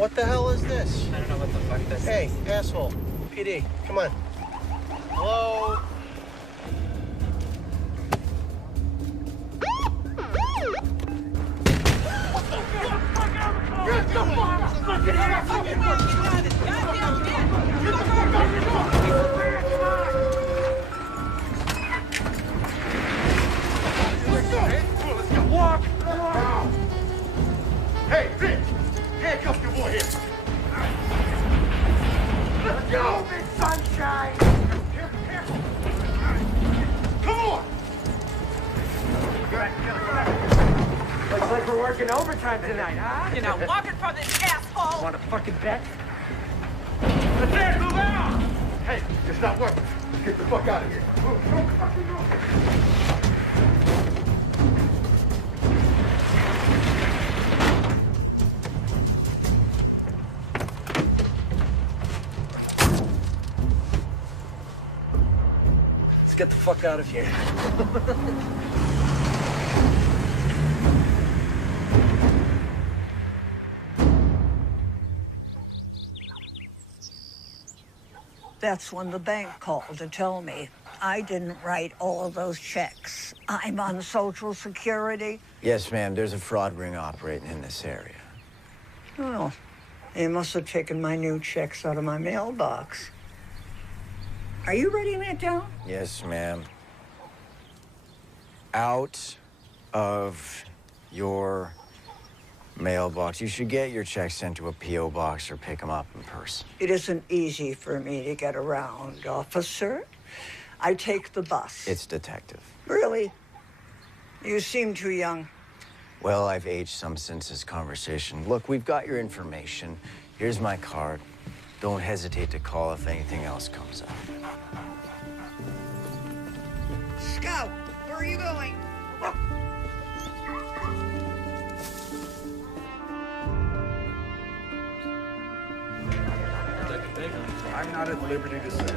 What the hell is this? I don't know what the fuck this is. Hey, asshole. PD, come on. Hello? Walk! Hey, Vic! Handcuff your boy here. Let's go, big sunshine! Come on! Looks like we're working overtime tonight, huh? You're not walking from this asshole! Want a fucking bet? That's it! Move out! Hey, it's not working. Let's get the fuck out of here. Move, fucking move. Get the fuck out of here. That's when the bank called to tell me I didn't write all of those checks. I'm on Social Security. Yes, ma'am. There's a fraud ring operating in this area. Oh, they must have taken my new checks out of my mailbox. Are you writing that down? Yes, ma'am. Out of your mailbox. You should get your checks sent to a P.O. box or pick them up in person. It isn't easy for me to get around, officer. I take the bus. It's detective. Really? You seem too young. Well, I've aged some since this conversation. Look, we've got your information. Here's my card. Don't hesitate to call if anything else comes up. Scout, where are you going? I'm not at liberty to say.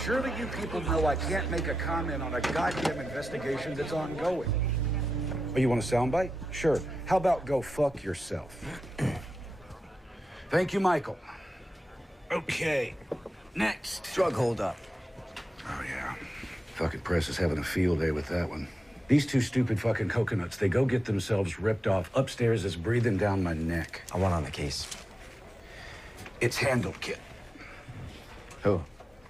Surely you people know I can't make a comment on a goddamn investigation that's ongoing. Oh, you want a soundbite? Sure. How about go fuck yourself? Thank you, Michael. Okay. Next. Drug holdup. Oh, yeah. Fucking press is having a field day with that one. These two stupid fucking coconuts, they go get themselves ripped off. Upstairs is breathing down my neck. I want on the case. It's handled, kid. Who?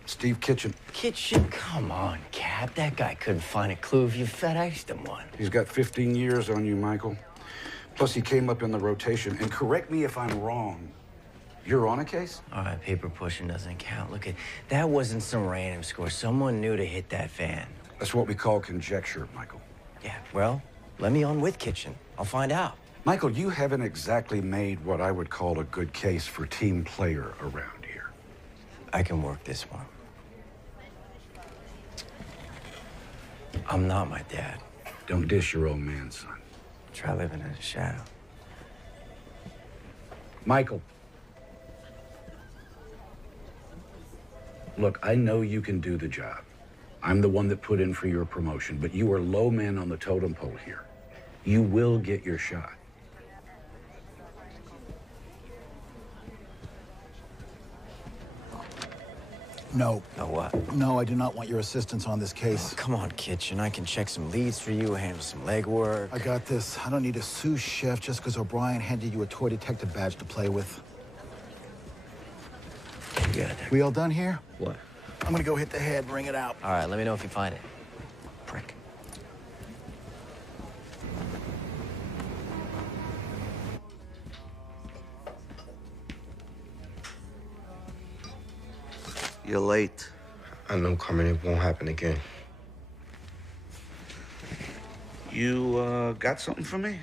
Steve Kitchen. Kitchen? Come on, Cap. That guy couldn't find a clue if you FedExed him one. He's got 15 years on you, Michael. Plus, he came up in the rotation. And correct me if I'm wrong, you're on a case? All right, paper pushing doesn't count. Look, that wasn't some random score. Someone knew to hit that fan. That's what we call conjecture, Michael. Yeah, well, let me on with Kitchen. I'll find out. Michael, you haven't exactly made what I would call a good case for team player around here. I can work this one. I'm not my dad. Don't dish your own man, son. Try living in the shadow. Michael. Look, I know you can do the job. I'm the one that put in for your promotion, but you are low man on the totem pole here. You will get your shot. No. No what? No, I do not want your assistance on this case. Oh, come on, Kitchen. I can check some leads for you, handle some legwork. I got this. I don't need a sous chef just because O'Brien handed you a toy detective badge to play with. You got it. We all done here? What? I'm gonna go hit the head, bring it out. All right, let me know if you find it. Prick. You're late. I know, Carmen, it won't happen again. You, got something for me?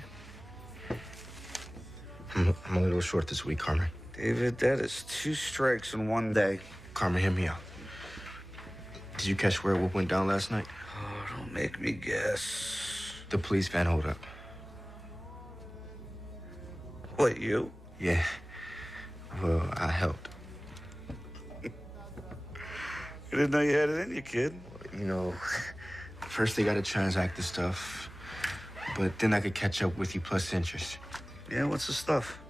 I'm a little short this week, Carmen. David, that is 2 strikes in one day. Carmen, hear me out. Did you catch where what went down last night? Oh, don't make me guess. The police van hold up. What, you? Yeah. Well, I helped. I didn't know you had it in you, kid. You know, first they gotta transact the stuff, but then I could catch up with you plus interest. Yeah, what's the stuff?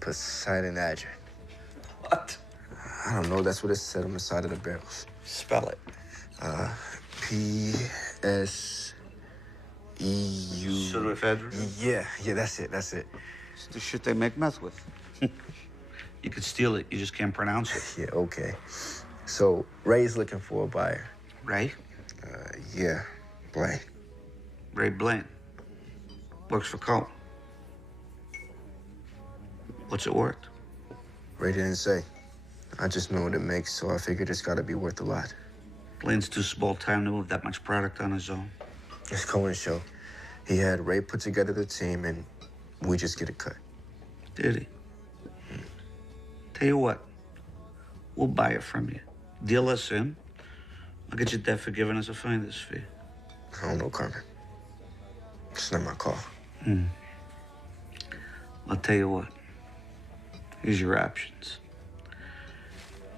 Poseidon Adger. What? I don't know. That's what it said on the side of the barrels. Spell it. P-S-E-U... Pseudoephedrine? Yeah, that's it. It's the shit they make meth with. You could steal it, you just can't pronounce it. Yeah, okay. So, Ray's looking for a buyer. Ray? Yeah, Blaine. Ray Blaine. Works for Cole. What's it worth? Ray didn't say. I just know what it makes, so I figured it's gotta be worth a lot. Blaine's too small time to move that much product on his own. It's Cohen's show. He had Ray put together the team, and we just get a cut. Did he? Tell you what, we'll buy it from you. Deal us in. I'll get you debt forgiven as a finder's fee. I don't know, Carmen. It's not my call. I'll tell you what. Here's your options.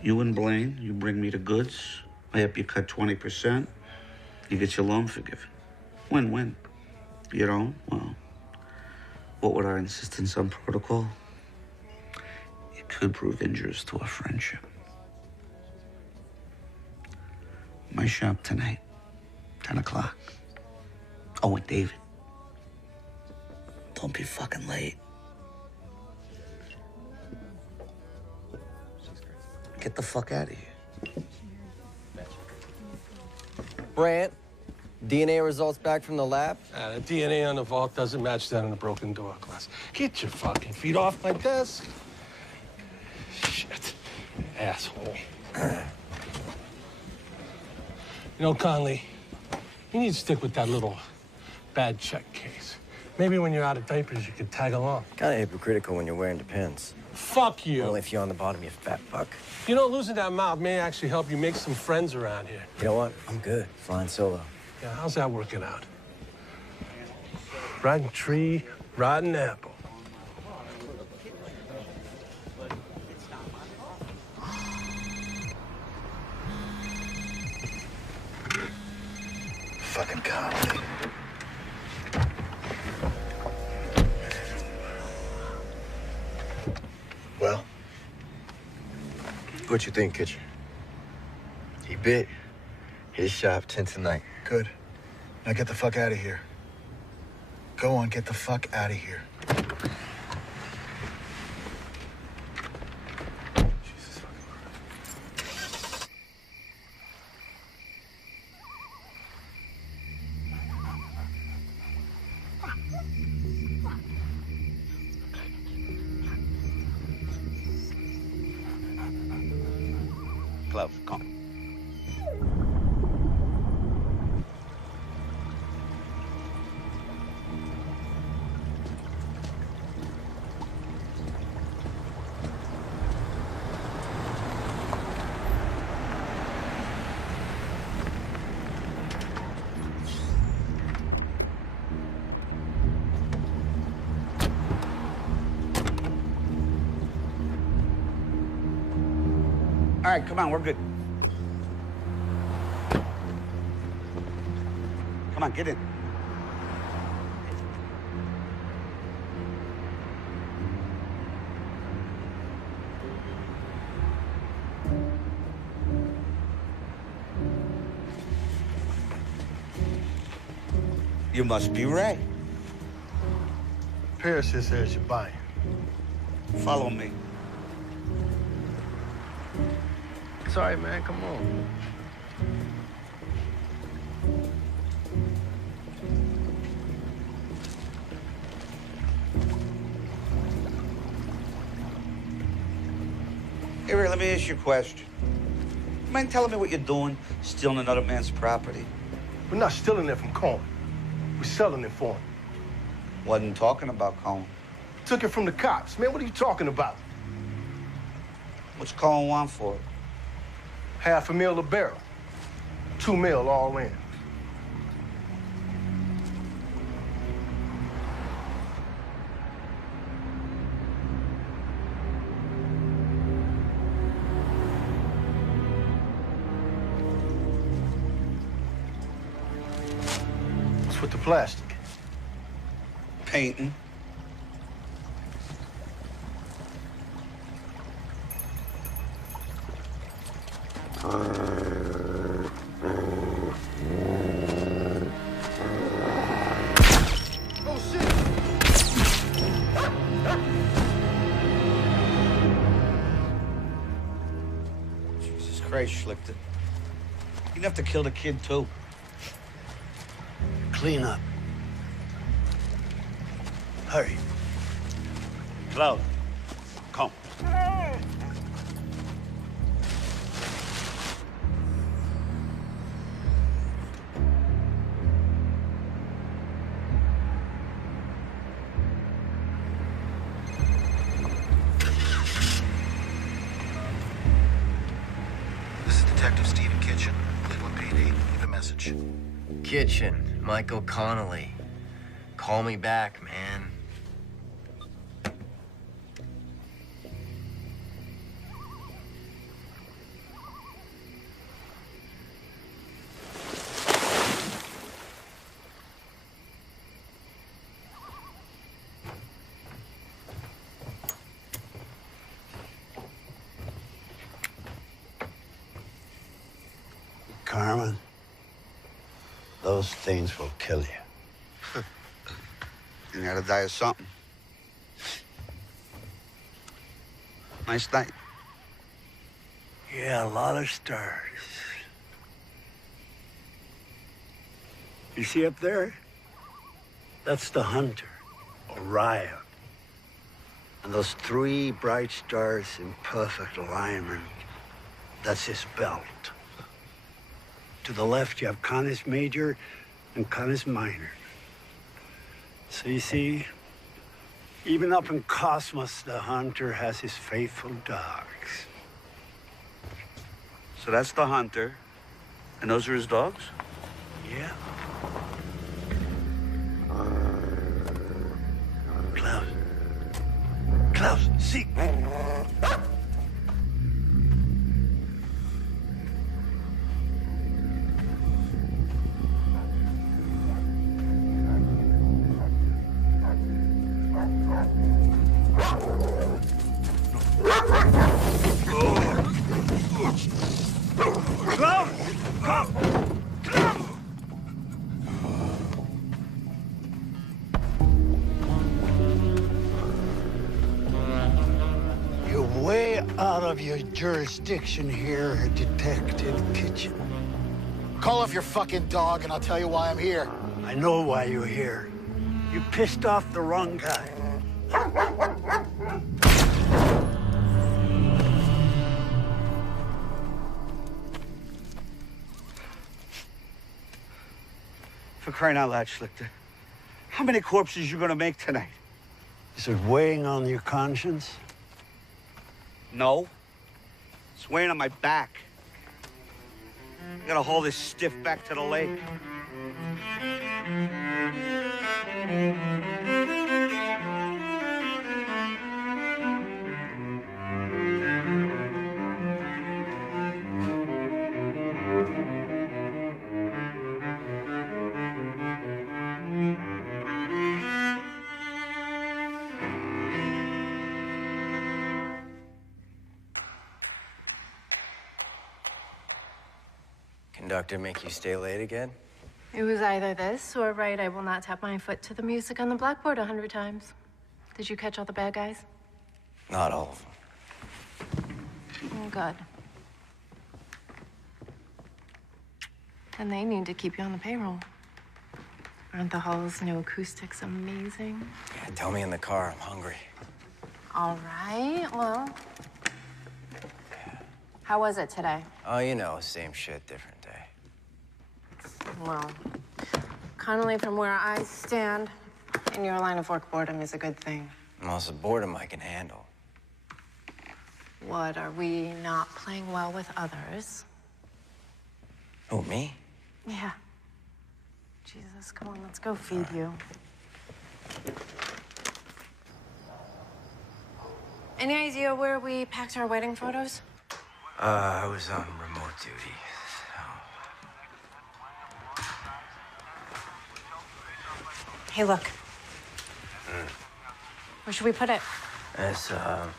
You and Blaine, you bring me the goods. I help you cut 20%. You get your loan forgiven. Win-win. You don't? Well, what with our insistence on protocol? It could prove injurious to our friendship. My shop tonight, 10 o'clock. Oh, with David. Don't be fucking late. Get the fuck out of here. Brant, DNA results back from the lab? The DNA on the vault doesn't match that on the broken door glass. Get your fucking feet off my desk. Shit. Asshole. You know, Conley, you need to stick with that little bad check case. Maybe when you're out of diapers, you could tag along. Kind of hypocritical when you're wearing Depends. Fuck you. Only if you're on the bottom, you fat fuck. You know, losing that mouth may actually help you make some friends around here. You know what? I'm good. Flying solo. Yeah, how's that working out? Riding tree, riding apple. Fucking Conley. Well? What you think, Kitchen? He bit. His shop 10 tonight. Good. Now get the fuck out of here. Go on, get the fuck out of here. Jesus fucking Christ. Close, come. All right, come on, we're good. Come on, get in. You must be Ray. Paris says there's your buyer. Follow me. Sorry, man, come on. Hey, Ray, let me ask you a question. You mind telling me what you're doing, stealing another man's property? We're not stealing it from Cohen. We're selling it for him. Wasn't talking about Cohen. Took it from the cops. Man, what are you talking about? What's Cohen want for it? $500,000 a barrel. $2 million all in. What's with the plastic? Painting. right, Schlichter. You'd have to kill the kid, too. Clean up. Hurry. Cloud, come. This is Detective Stephen Kitchen, Cleveland PD. Leave a message. Kitchen, Michael Connolly. Call me back, man. Carmen, those things will kill you. You gotta die of something. Nice night. Yeah, a lot of stars. You see up there? That's the hunter, Orion. And those three bright stars in perfect alignment, that's his belt. To the left, you have Canis Major and Canis Minor. So you see, even up in Cosmos, the hunter has his faithful dogs. So that's the hunter, and those are his dogs? Yeah. Klaus. Klaus, see. You're way out of your jurisdiction here, Detective Kitchen. Call off your fucking dog and I'll tell you why I'm here. I know why you're here. You pissed off the wrong guy. For crying out loud, Schlichter. How many corpses you gonna make tonight? Is it weighing on your conscience? No. It's weighing on my back. I gotta haul this stiff back to the lake. Conductor make you stay late again? It was either this or right, I will not tap my foot to the music on the blackboard 100 times. Did you catch all the bad guys? Not all of them. Oh, good. Then they need to keep you on the payroll. Aren't the halls, no acoustics amazing? Yeah, tell me in the car, I'm hungry. All right, well. How was it today? Oh, you know, same shit, different day. Well, Connolly, from where I stand, in your line of work, boredom is a good thing. Most of boredom I can handle. What, are we not playing well with others? Who, me? Yeah. Jesus, come on, let's go feed you. Any idea where we packed our wedding photos? I was on remote duty. Hey, look. Where should we put it? It's,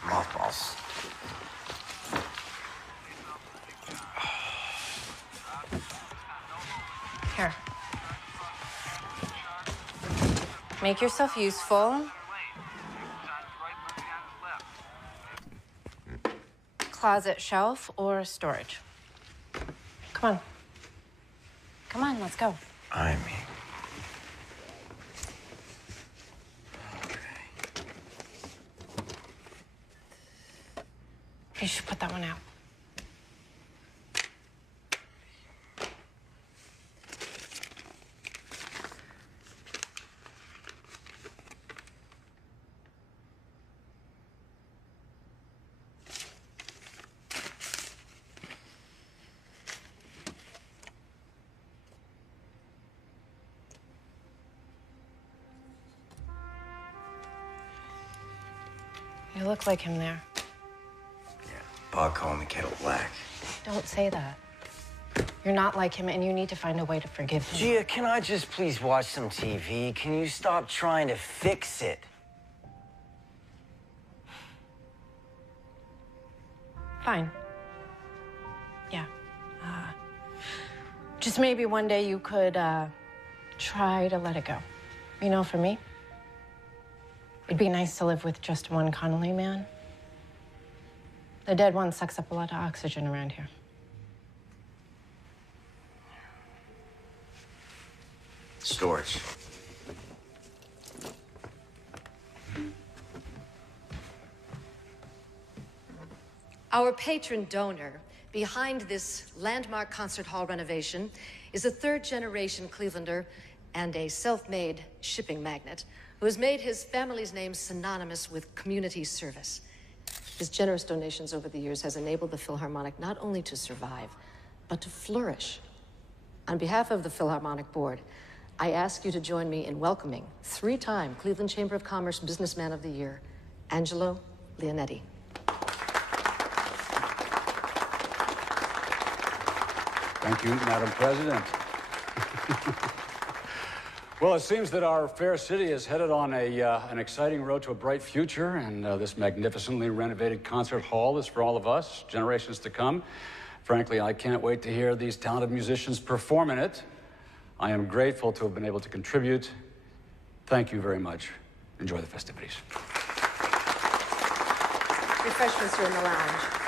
mothballs. Here. Make yourself useful. Closet, shelf, or storage? Come on. Come on, let's go. I mean. You should put that one out. You look like him there. Bob calling the kettle black. Don't say that. You're not like him, and you need to find a way to forgive him. Gia, can I just please watch some TV? Can you stop trying to fix it? Fine. Yeah. Just maybe one day you could try to let it go. You know, for me, it'd be nice to live with just one Connolly man. The dead one sucks up a lot of oxygen around here. Storage. Our patron donor behind this landmark concert hall renovation is a third-generation Clevelander and a self-made shipping magnate who has made his family's name synonymous with community service. His generous donations over the years has enabled the Philharmonic not only to survive, but to flourish. On behalf of the Philharmonic Board, I ask you to join me in welcoming three-time Cleveland Chamber of Commerce Businessman of the Year, Angelo Leonetti. Thank you, Madam President. Well, it seems that our fair city is headed on an exciting road to a bright future, and this magnificently renovated concert hall is for all of us, generations to come. Frankly, I can't wait to hear these talented musicians perform in it. I am grateful to have been able to contribute. Thank you very much. Enjoy the festivities. Refreshments are in the lounge.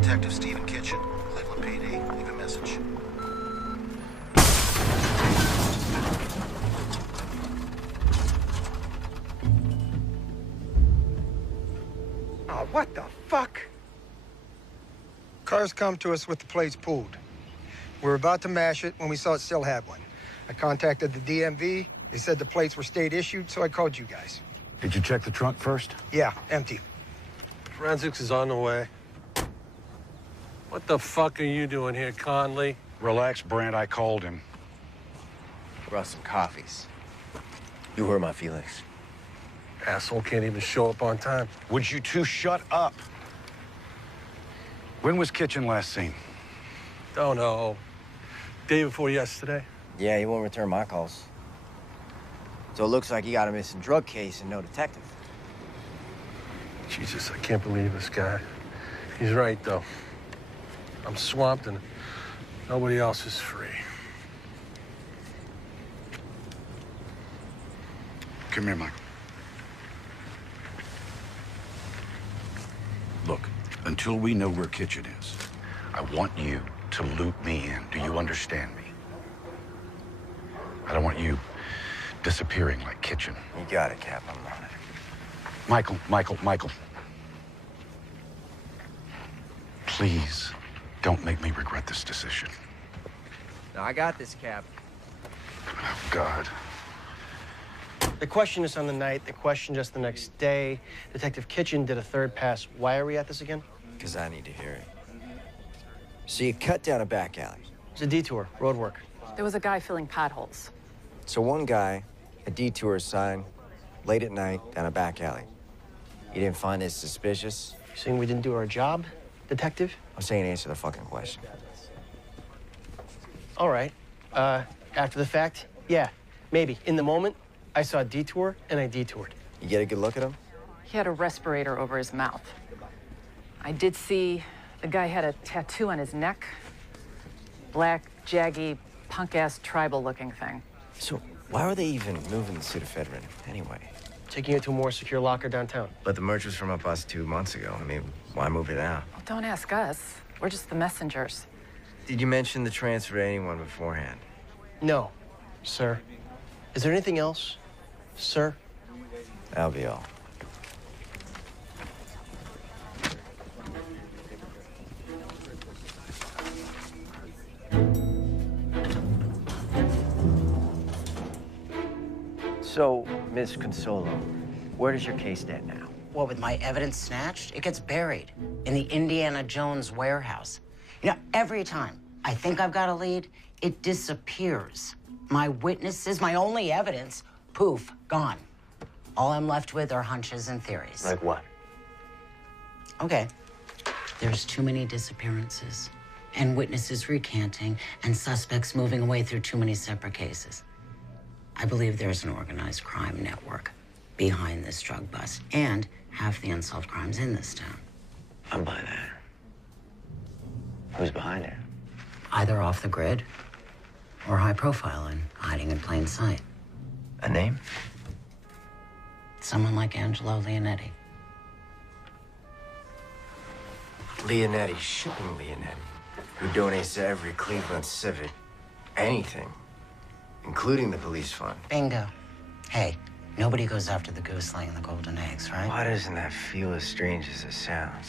Detective Stephen Kitchen, Cleveland PD. Leave a message. Oh, what the fuck? Cars come to us with the plates pulled. We were about to mash it when we saw it still had one. I contacted the DMV. They said the plates were state issued, so I called you guys. Did you check the trunk first? Yeah, empty. Forensics is on the way. What the fuck are you doing here, Conley? Relax, Brand. I called him. Brought some coffees. You hurt my feelings. Asshole can't even show up on time. Would you two shut up? When was Kitchen last seen? Don't know. Day before yesterday. Yeah, he won't return my calls. So it looks like you got a missing drug case and no detective. Jesus, I can't believe this guy. He's right, though. I'm swamped and nobody else is free. Come here, Michael. Look, until we know where Kitchen is, I want you to loop me in. Do you understand me? I don't want you disappearing like Kitchen. You got it, Cap. I'm on it. Michael. Please, don't make me regret this decision. No, I got this, Cap. Oh, God. They questioned us on the night. They questioned us the next day. Detective Kitchen did a third pass. Why are we at this again? Because I need to hear it. So you cut down a back alley. It's a detour, road work. There was a guy filling potholes. So one guy, a detour sign, late at night down a back alley. You didn't find this suspicious? You saying we didn't do our job? Detective? I'm saying answer the fucking question. All right. After the fact, yeah, maybe. In the moment, I saw a detour, and I detoured. You get a good look at him? He had a respirator over his mouth. I did see the guy had a tattoo on his neck. Black, jaggy, punk-ass tribal-looking thing. So why were they even moving the pseudoephedrine anyway? Taking it to a more secure locker downtown. But the merch was from up us 2 months ago. I mean, why move it now? Well, don't ask us. We're just the messengers. Did you mention the transfer to anyone beforehand? No, sir. Is there anything else, sir? That'll be all. So, Miss Consolo, where does your case stand now? What, with my evidence snatched? It gets buried in the Indiana Jones warehouse. You know, every time I think I've got a lead, it disappears. My witnesses, my only evidence, poof, gone. All I'm left with are hunches and theories. Like what? Okay. There's too many disappearances, and witnesses recanting, and suspects moving away through too many separate cases. I believe there's an organized crime network behind this drug bust, and half the unsolved crimes in this town. I'm by that. Who's behind it? Either off the grid, or high profile and hiding in plain sight. A name? Someone like Angelo Leonetti. Leonetti, shipping Leonetti, who donates to every Cleveland civic anything, including the police fund. Bingo. Hey, nobody goes after the goose laying the golden eggs, right? Why doesn't that feel as strange as it sounds?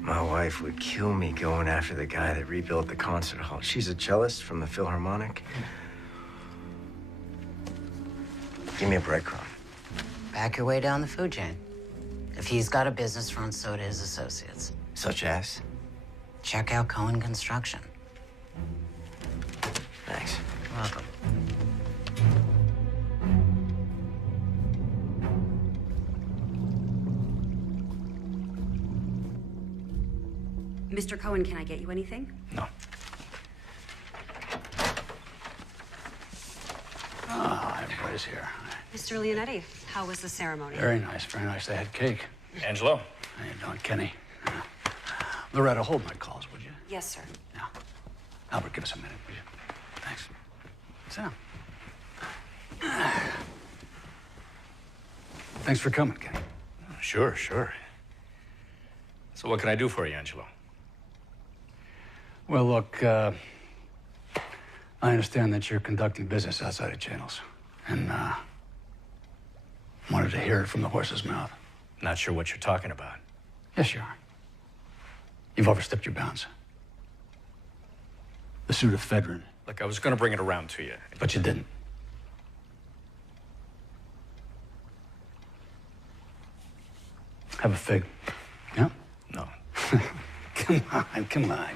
My wife would kill me going after the guy that rebuilt the concert hall. She's a cellist from the Philharmonic. Give me a breadcrumb. Back your way down the food chain. If he's got a business front, so do his associates. Such as? Check out Cohen Construction. Thanks. Welcome. Mr. Cohen, can I get you anything? No. Ah, everybody's here. Mr. Leonetti, how was the ceremony? Very nice, very nice. They had cake. Angelo. How you doing, Kenny? Loretta, hold my calls, would you? Yes, sir. Albert, give us a minute, will you? Thanks. Sit down. Thanks for coming, Kenny. Sure, sure. So what can I do for you, Angelo? Well, look, I understand that you're conducting business outside of channels, and wanted to hear it from the horse's mouth. Not sure what you're talking about. Yes, you are. You've overstepped your bounds. The pseudoephedrine. Look, I was going to bring it around to you. But you didn't. Have a fig. Yeah? No. Come on.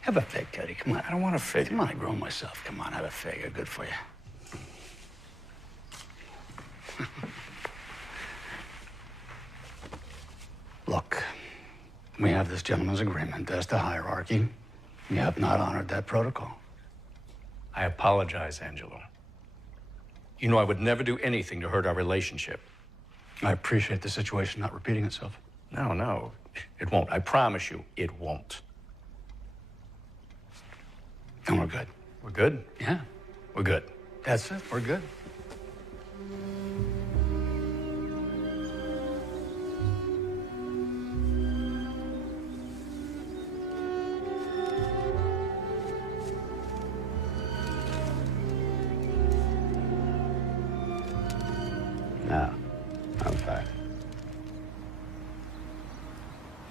Have a fig, Cuddy. Come on. I don't want a fig. Come on, I grow myself. Come on, have a fig. They're good for you. Look, we have this gentleman's agreement as to hierarchy. You have not honored that protocol. I apologize, Angelo. You know I would never do anything to hurt our relationship. I appreciate the situation not repeating itself. No, it won't. I promise you, it won't. And we're good. We're good? Yeah. We're good. That's it. We're good. No, I'm fine.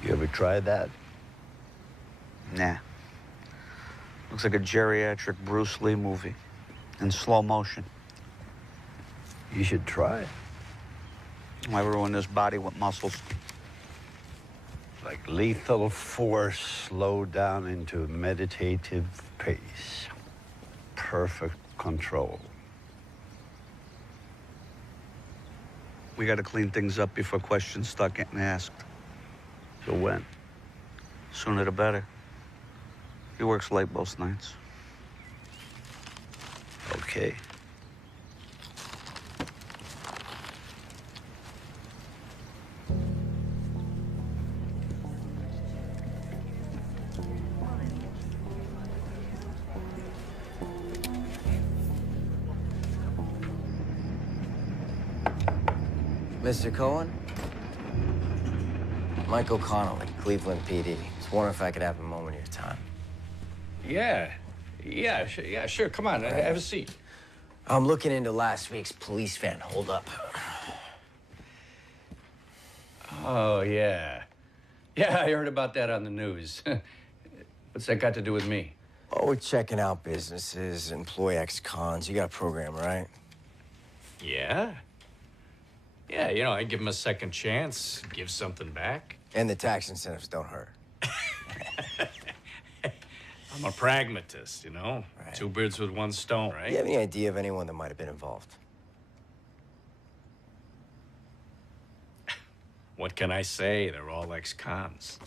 You ever tried that? Nah. Looks like a geriatric Bruce Lee movie in slow motion. You should try it. Why ruin this body with muscles? Like lethal force slowed down into meditative pace. Perfect control. We gotta clean things up before questions start getting asked. So when? Sooner the better. He works late most nights. Okay. Mr. Cohen? Michael Connolly, Cleveland PD. Just wondering if I could have a moment of your time. Yeah, sure. Come on, have a seat. I'm looking into last week's police van holdup. Oh, yeah. Yeah, I heard about that on the news. What's that got to do with me? Oh, we're checking out businesses, employ ex-cons. You got a program, right? Yeah? Yeah, you know, I give them a second chance, give something back. And the tax incentives don't hurt. I'm a pragmatist, you know? Right. 2 birds with 1 stone, right? Do you have any idea of anyone that might have been involved? What can I say? They're all ex-cons.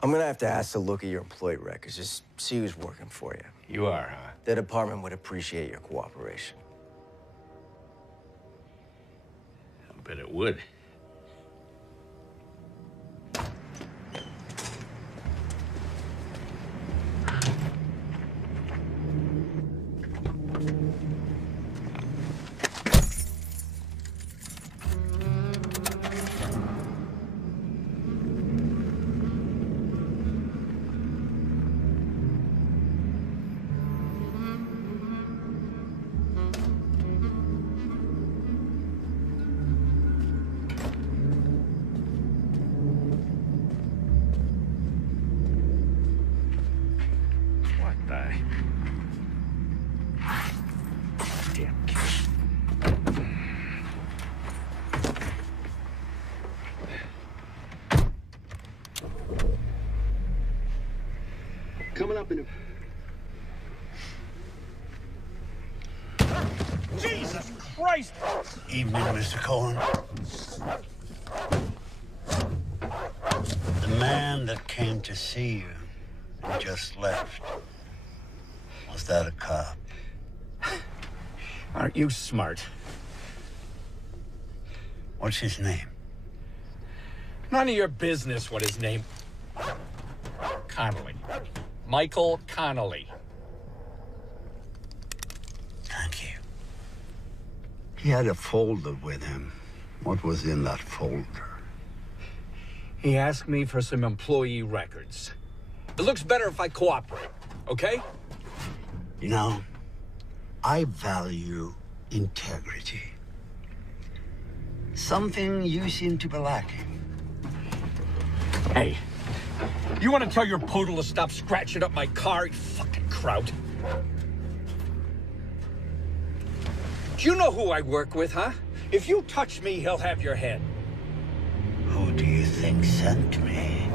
I'm gonna have to ask to look at your employee records, just see who's working for you. You are, huh? The department would appreciate your cooperation. I bet it would. Coming up in a... Jesus Christ! Evening, Mr. Cohen. The man that came to see you and just left, was that a cop? Aren't you smart? What's his name? None of your business what his name... Connolly. Michael Connolly. Thank you. He had a folder with him. What was in that folder? He asked me for some employee records. It looks better if I cooperate, okay? You know, I value integrity. Something you seem to be lacking. Hey, you want to tell your poodle to stop scratching up my car, you fucking kraut? Do you know who I work with, huh? If you touch me, he'll have your head. Who do you think sent me?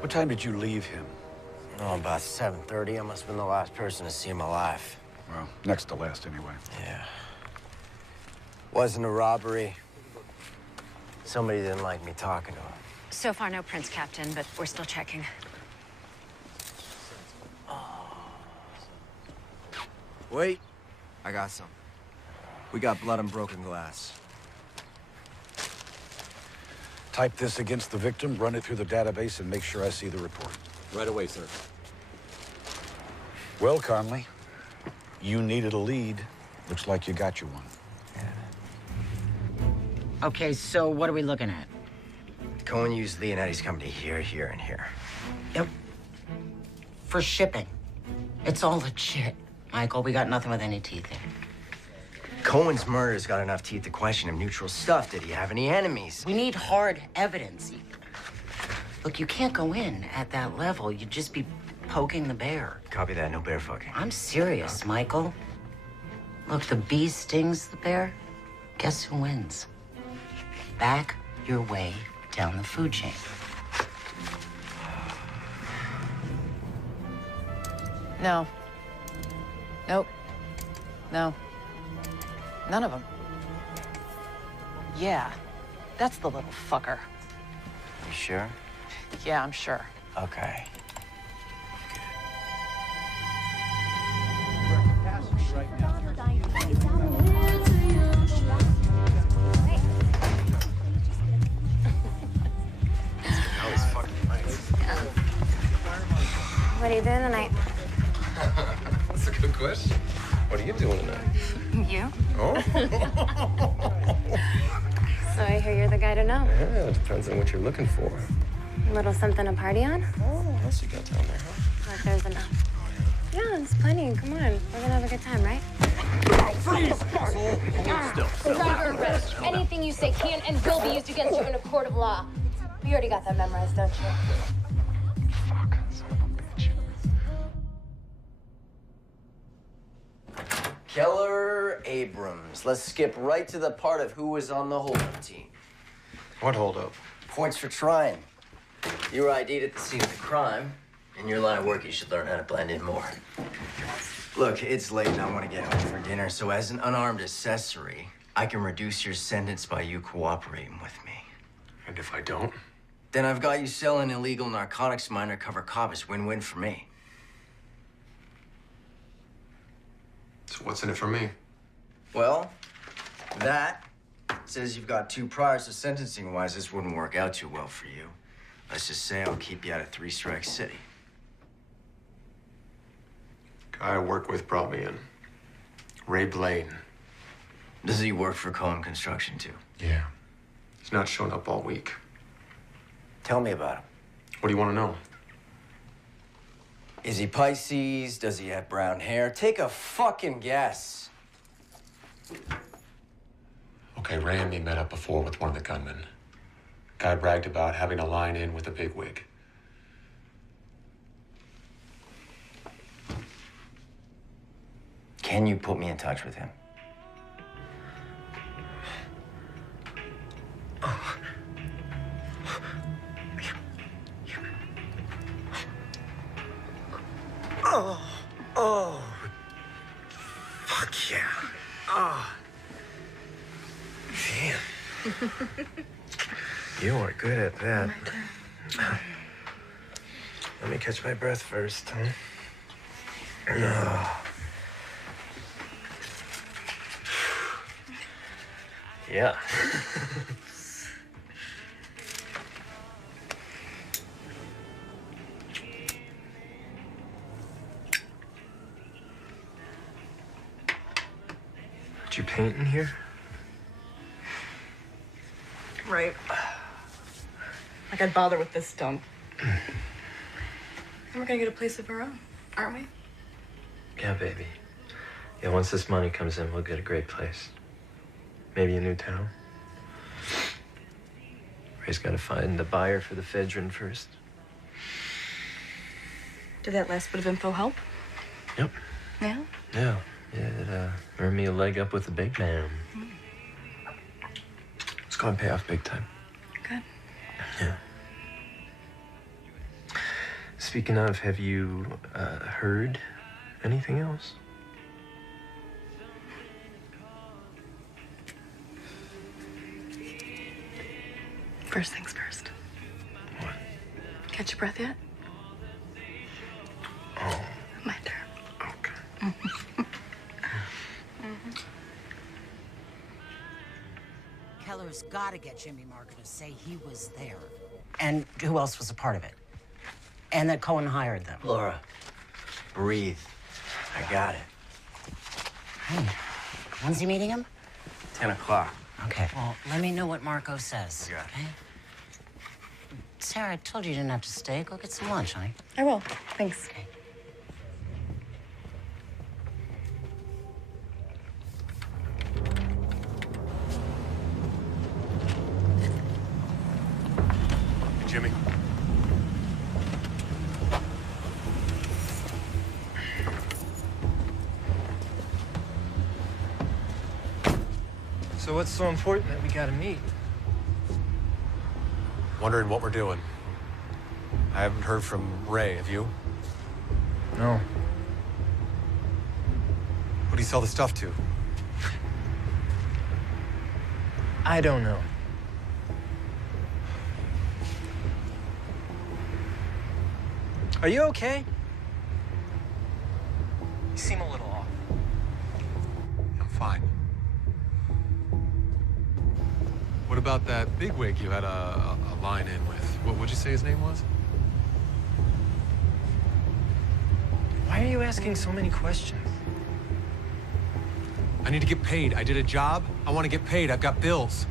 What time did you leave him? Oh, about 7:30. I must have been the last person to see him alive. Well, next to last, anyway. Yeah. Wasn't a robbery. Somebody didn't like me talking to him. So far, no prints, Captain, but we're still checking. Wait. I got some. We got blood and broken glass. Type this against the victim, run it through the database, and make sure I see the report. Right away, sir. Well, Conley, you needed a lead. Looks like you got you one. Okay, so what are we looking at? Cohen used Leonetti's company here, here, and here. Yep. For shipping. It's all legit. Michael, we got nothing with any teeth in. Cohen's murder's got enough teeth to question him. Neutral stuff. Did he have any enemies? We need hard evidence. Look, you can't go in at that level. You'd just be poking the bear. Copy that. No bear fucking. I'm serious, Michael. Look, the bee stings the bear. Guess who wins? Back your way down the food chain. No. Nope. No. None of them. Yeah, that's the little fucker. You sure? Yeah, I'm sure. Okay. What are you doing tonight? That's a good question. What are you doing tonight? You? Oh. So I hear you're the guy to know. Yeah, it depends on what you're looking for. A little something to party on? Oh, what else you got down there, huh? Or if there's enough. Yeah, there's plenty. Come on. We're gonna have a good time, right? Freeze! Hold still. Under arrest. Anything you say can and will be used against you in a court of law. You already got that memorized, don't you? Fuck, son of a bitch. Keller Abrams. Let's skip right to the part of who was on the holdup team. What holdup? Points for trying. You were ID'd at the scene of the crime. In your line of work, you should learn how to blend in more. Look, it's late and I want to get home for dinner, so as an unarmed accessory, I can reduce your sentence by you cooperating with me. And if I don't? Then I've got you selling illegal narcotics to my undercover cop. It's win-win for me. So what's in it for me? Well, that says you've got 2 priors, so sentencing-wise, this wouldn't work out too well for you. Let's just say I'll keep you out of 3 Strike City. Guy I work with brought me in. Ray Blaine. Does he work for Cohen Construction, too? Yeah. He's not shown up all week. Tell me about him. What do you want to know? Is he Pisces? Does he have brown hair? Take a fucking guess. Okay, Ray and me met up before with one of the gunmen. Guy bragged about having a line-in with a bigwig. Can you put me in touch with him? Oh. Fuck yeah. Oh. Damn. You are good at that. Let me catch my breath first, huh? Yeah. Did you paint in here? Right. Like I'd bother with this dump. And we're gonna get a place of our own, aren't we? Yeah, baby. Yeah, once this money comes in, we'll get a great place. Maybe a new town. Ray's got to find the buyer for the Fedrin first. Did that last bit of info help? Yep. Yeah? Yeah. Yeah, it earned me a leg up with the big man. It's going to pay off big time. Good. Yeah. Speaking of, have you heard anything else? First things first. What? Catch your breath yet? Oh. My turn. Okay. Keller's got to get Jimmy Marker to say he was there. And who else was a part of it? And that Cohen hired them. Laura, breathe. I got it. Hey, when's he meeting him? 10 o'clock. Okay, well, let me know what Marco says, Yeah. okay? Sarah, I told you you didn't have to stay. Go get some lunch, honey. I will. Thanks. Okay. So what's so important that we gotta meet? Wondering what we're doing. I haven't heard from Ray, have you? No. Who do you sell the stuff to? I don't know. Are you okay? You seem a little off. I'm fine. What about that bigwig you had a line in with? What'd you say his name was? Why are you asking so many questions? I need to get paid. I did a job. I want to get paid. I've got bills.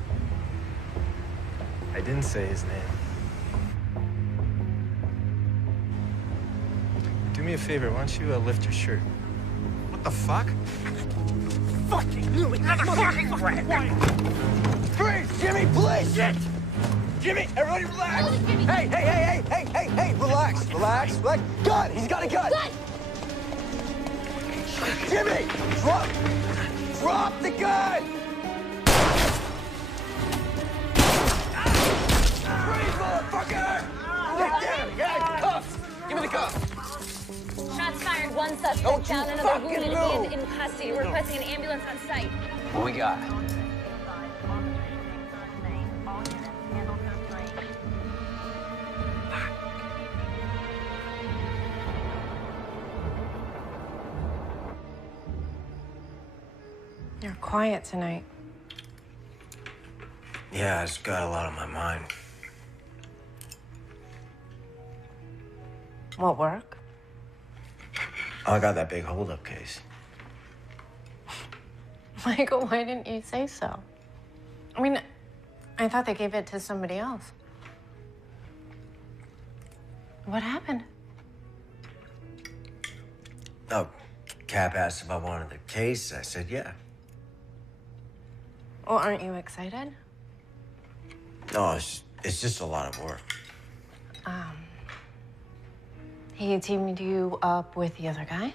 I didn't say his name. Do me a favor, why don't you lift your shirt? What the fuck? Fucking knew it! Motherfucking rat! Freeze! Jimmy, please! Shit! Jimmy, everybody relax! Hey, relax, relax. Gun! He's got a gun! Jimmy, drop the gun! Freeze, motherfucker! Get down! Yeah, cuffs! Give me the cuffs! Shots fired. One suspect down, another wounded and in custody. We're requesting an ambulance on site. What we got? You're quiet tonight. Yeah, I just got a lot on my mind. What work? I got that big holdup case. Michael, why didn't you say so? I mean, I thought they gave it to somebody else. What happened? Oh, Cap asked if I wanted the case. I said, yeah. Well, aren't you excited? No, it's just a lot of work. He teamed you up with the other guy?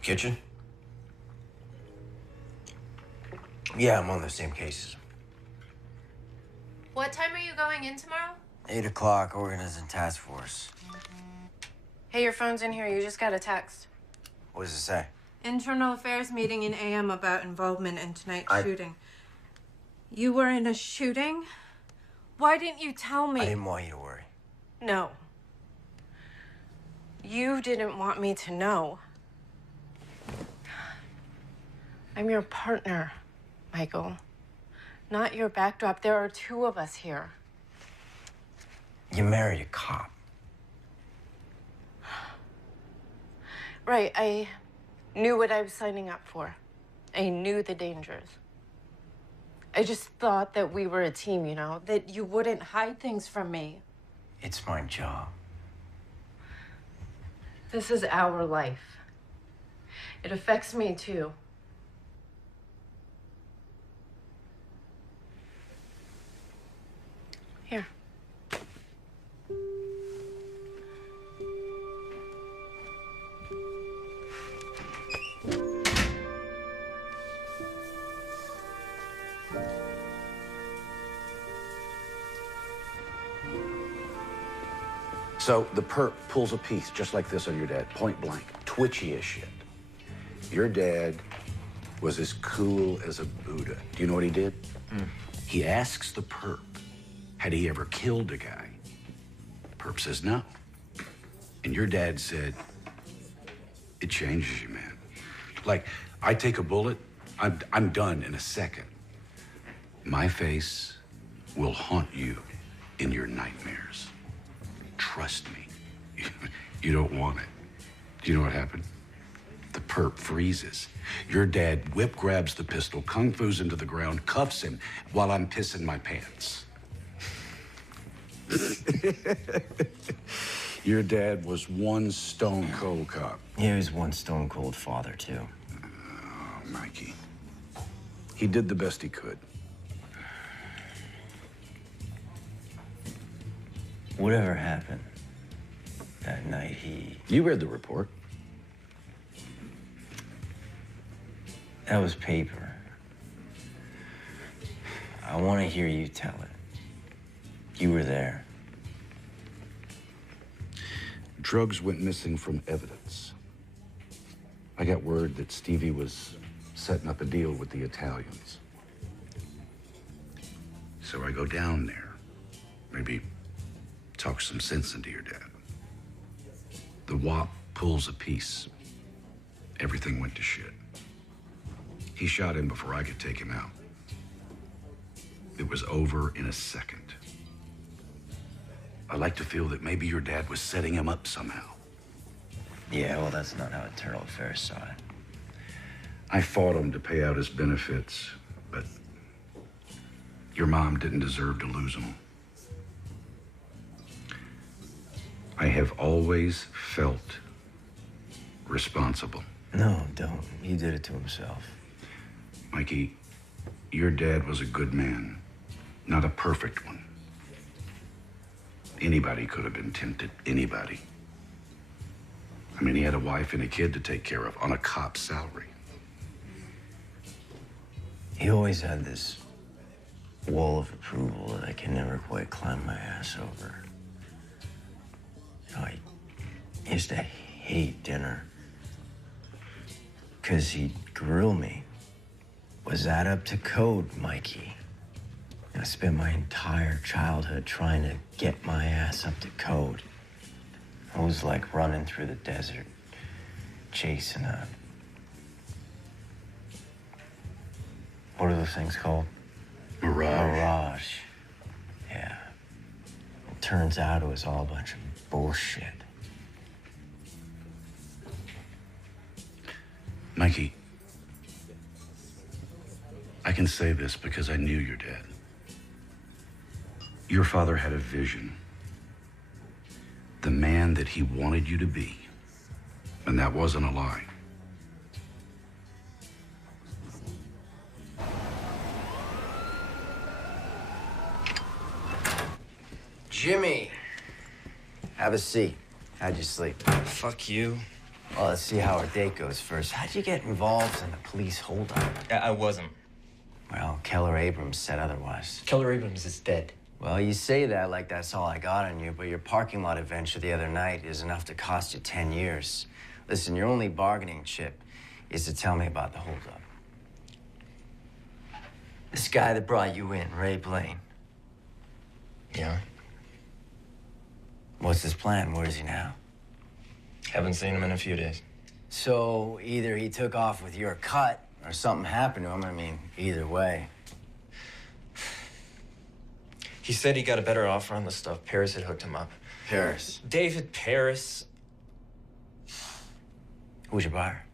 Kitchen? Yeah, I'm on the same cases. What time are you going in tomorrow? 8 o'clock, organizing task force. Hey, your phone's in here. You just got a text. What does it say? Internal affairs meeting in AM about involvement in tonight's I- shooting. You were in a shooting? Why didn't you tell me? I didn't want you to worry. No. You didn't want me to know. I'm your partner, Michael. Not your backdrop. There are two of us here. You married a cop. Right, I knew what I was signing up for. I knew the dangers. I just thought that we were a team, you know, that you wouldn't hide things from me. It's my job. This is our life. It affects me too. Here. So the perp pulls a piece just like this on your dad, point blank, twitchy as shit. Your dad was as cool as a Buddha. Do you know what he did? He asks the perp, had he ever killed a guy? Perp says no. And your dad said, it changes you, man. Like, I take a bullet, I'm done in a second. My face will haunt you in your nightmares. Trust me. You don't want it. Do you know what happened? The perp freezes. Your dad whip grabs the pistol, kung fu's into the ground, cuffs him while I'm pissing my pants. Your dad was one stone cold cop. He was one stone cold father, too. Oh, Mikey. He did the best he could. Whatever happened that night, You read the report. That was paper. I want to hear you tell it. You were there. Drugs went missing from evidence. I got word that Stevie was setting up a deal with the Italians. So I go down there. Maybe talk some sense into your dad. The WAP pulls a piece. Everything went to shit. He shot him before I could take him out. It was over in a second. I like to feel that maybe your dad was setting him up somehow. Yeah, well, that's not how Eternal Affairs saw it. I fought him to pay out his benefits, but your mom didn't deserve to lose him. I have always felt responsible. No, don't. He did it to himself. Mikey, your dad was a good man, not a perfect one. Anybody could have been tempted, anybody. I mean, he had a wife and a kid to take care of on a cop's salary. He always had this wall of approval that I can never quite climb my ass over. You know, I used to hate dinner because he'd grill me. Was that up to code, Mikey? I spent my entire childhood trying to get my ass up to code. It was like running through the desert, chasing a... What are those things called? Mirage. Mirage. Yeah. It turns out it was all a bunch of bullshit. Mikey, I can say this because I knew your dad. Your father had a vision. The man that he wanted you to be. And that wasn't a lie. Jimmy, have a seat. How'd you sleep? Fuck you. Well, let's see how our date goes first. How'd you get involved in the police holdup? I wasn't. Well, Keller Abrams said otherwise. Keller Abrams is dead. Well, you say that like that's all I got on you, but your parking lot adventure the other night is enough to cost you 10 years. Listen, your only bargaining chip is to tell me about the holdup. This guy that brought you in, Ray Blaine. Yeah? What's his plan? Where is he now? Haven't seen him in a few days. So either he took off with your cut or something happened to him. I mean, either way. He said he got a better offer on the stuff. Paris had hooked him up. Paris? David Paris. Who's your buyer?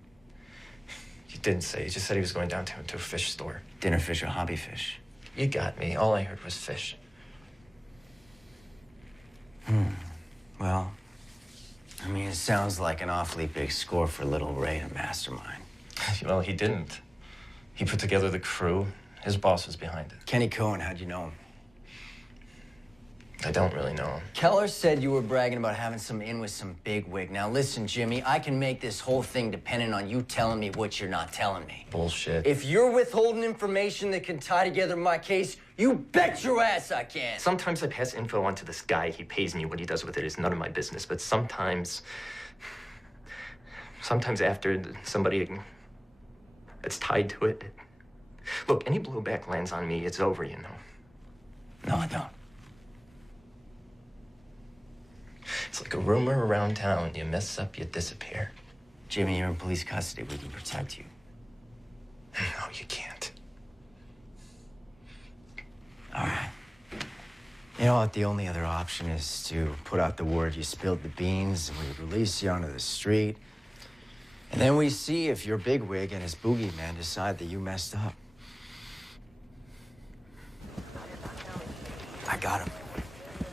He didn't say. He just said he was going downtown to a fish store. Dinner fish or hobby fish? You got me. All I heard was fish. Well, I mean, it sounds like an awfully big score for little Ray to mastermind. Well, he didn't. He put together the crew. His boss was behind it. Kenny Cohen, how'd you know him? I don't really know him. Keller said you were bragging about having some in with some bigwig. Now listen, Jimmy, I can make this whole thing dependent on you telling me what you're not telling me. Bullshit. If you're withholding information that can tie together my case, you bet your ass I can. Sometimes I pass info on to this guy. He pays me. What he does with it is none of my business. But sometimes after somebody that's tied to it. Look, any blowback lands on me, it's over, you know. No, I don't. It's like a rumor around town. You mess up, you disappear. Jimmy, you're in police custody. We can protect you. No, you can't. All right. You know what? The only other option is to put out the word you spilled the beans, and we release you onto the street. And then we see if your bigwig and his boogeyman decide that you messed up. I got him.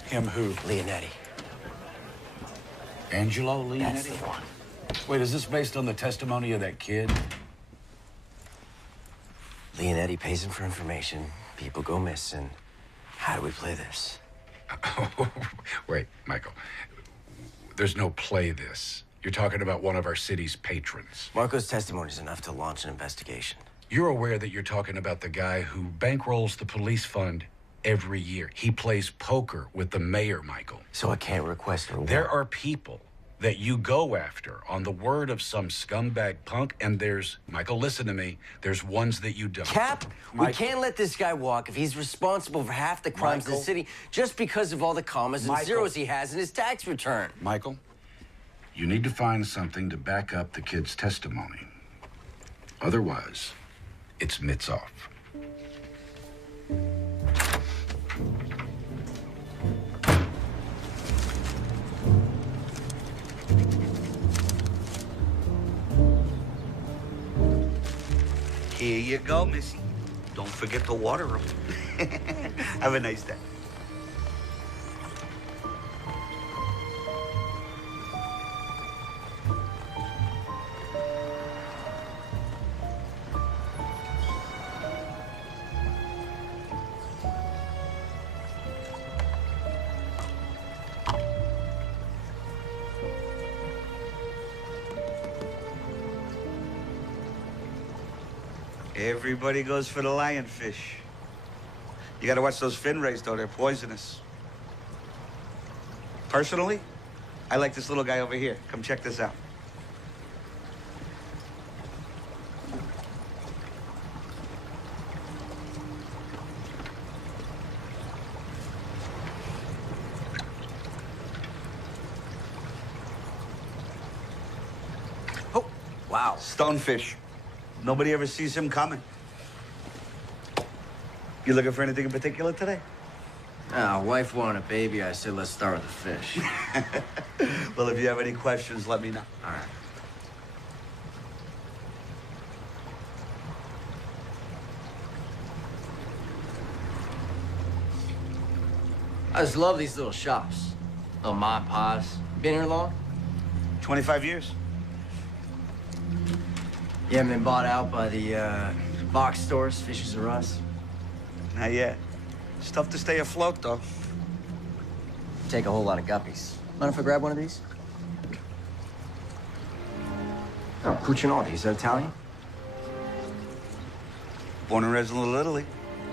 Him who? Leonetti. Angelo Leonetti? That's the one. Wait, is this based on the testimony of that kid? Leonetti pays him for information. People go missing. How do we play this? Wait, Michael. There's no play this. You're talking about one of our city's patrons. Marco's testimony is enough to launch an investigation. You're aware that you're talking about the guy who bankrolls the police fund every year. He plays poker with the mayor, Michael. So I can't request a reward? There are people that you go after on the word of some scumbag punk, and there's, Michael, listen to me, there's ones that you don't. Cap, we can't let this guy walk if he's responsible for half the crimes in the city just because of all the commas and zeros he has in his tax return. Michael, you need to find something to back up the kid's testimony. Otherwise, it's mitts off. Here you go, Missy. Don't forget to water them. Have a nice day. Everybody goes for the lionfish. You gotta watch those fin rays, though. They're poisonous. Personally, I like this little guy over here. Come check this out. Oh, wow. Stonefish. Nobody ever sees him coming. You looking for anything in particular today? Wife wanted a baby. I said, let's start with the fish. Well, if you have any questions, let me know. All right. I just love these little shops. Little mom and pops. Been here long? 25 years. You haven't been bought out by the box stores, Fishes R Us? Not yet. It's tough to stay afloat, though. Take a whole lot of guppies. Mind if I grab one of these? Oh, Cucinotti. Is that Italian? Born and raised in Little Italy.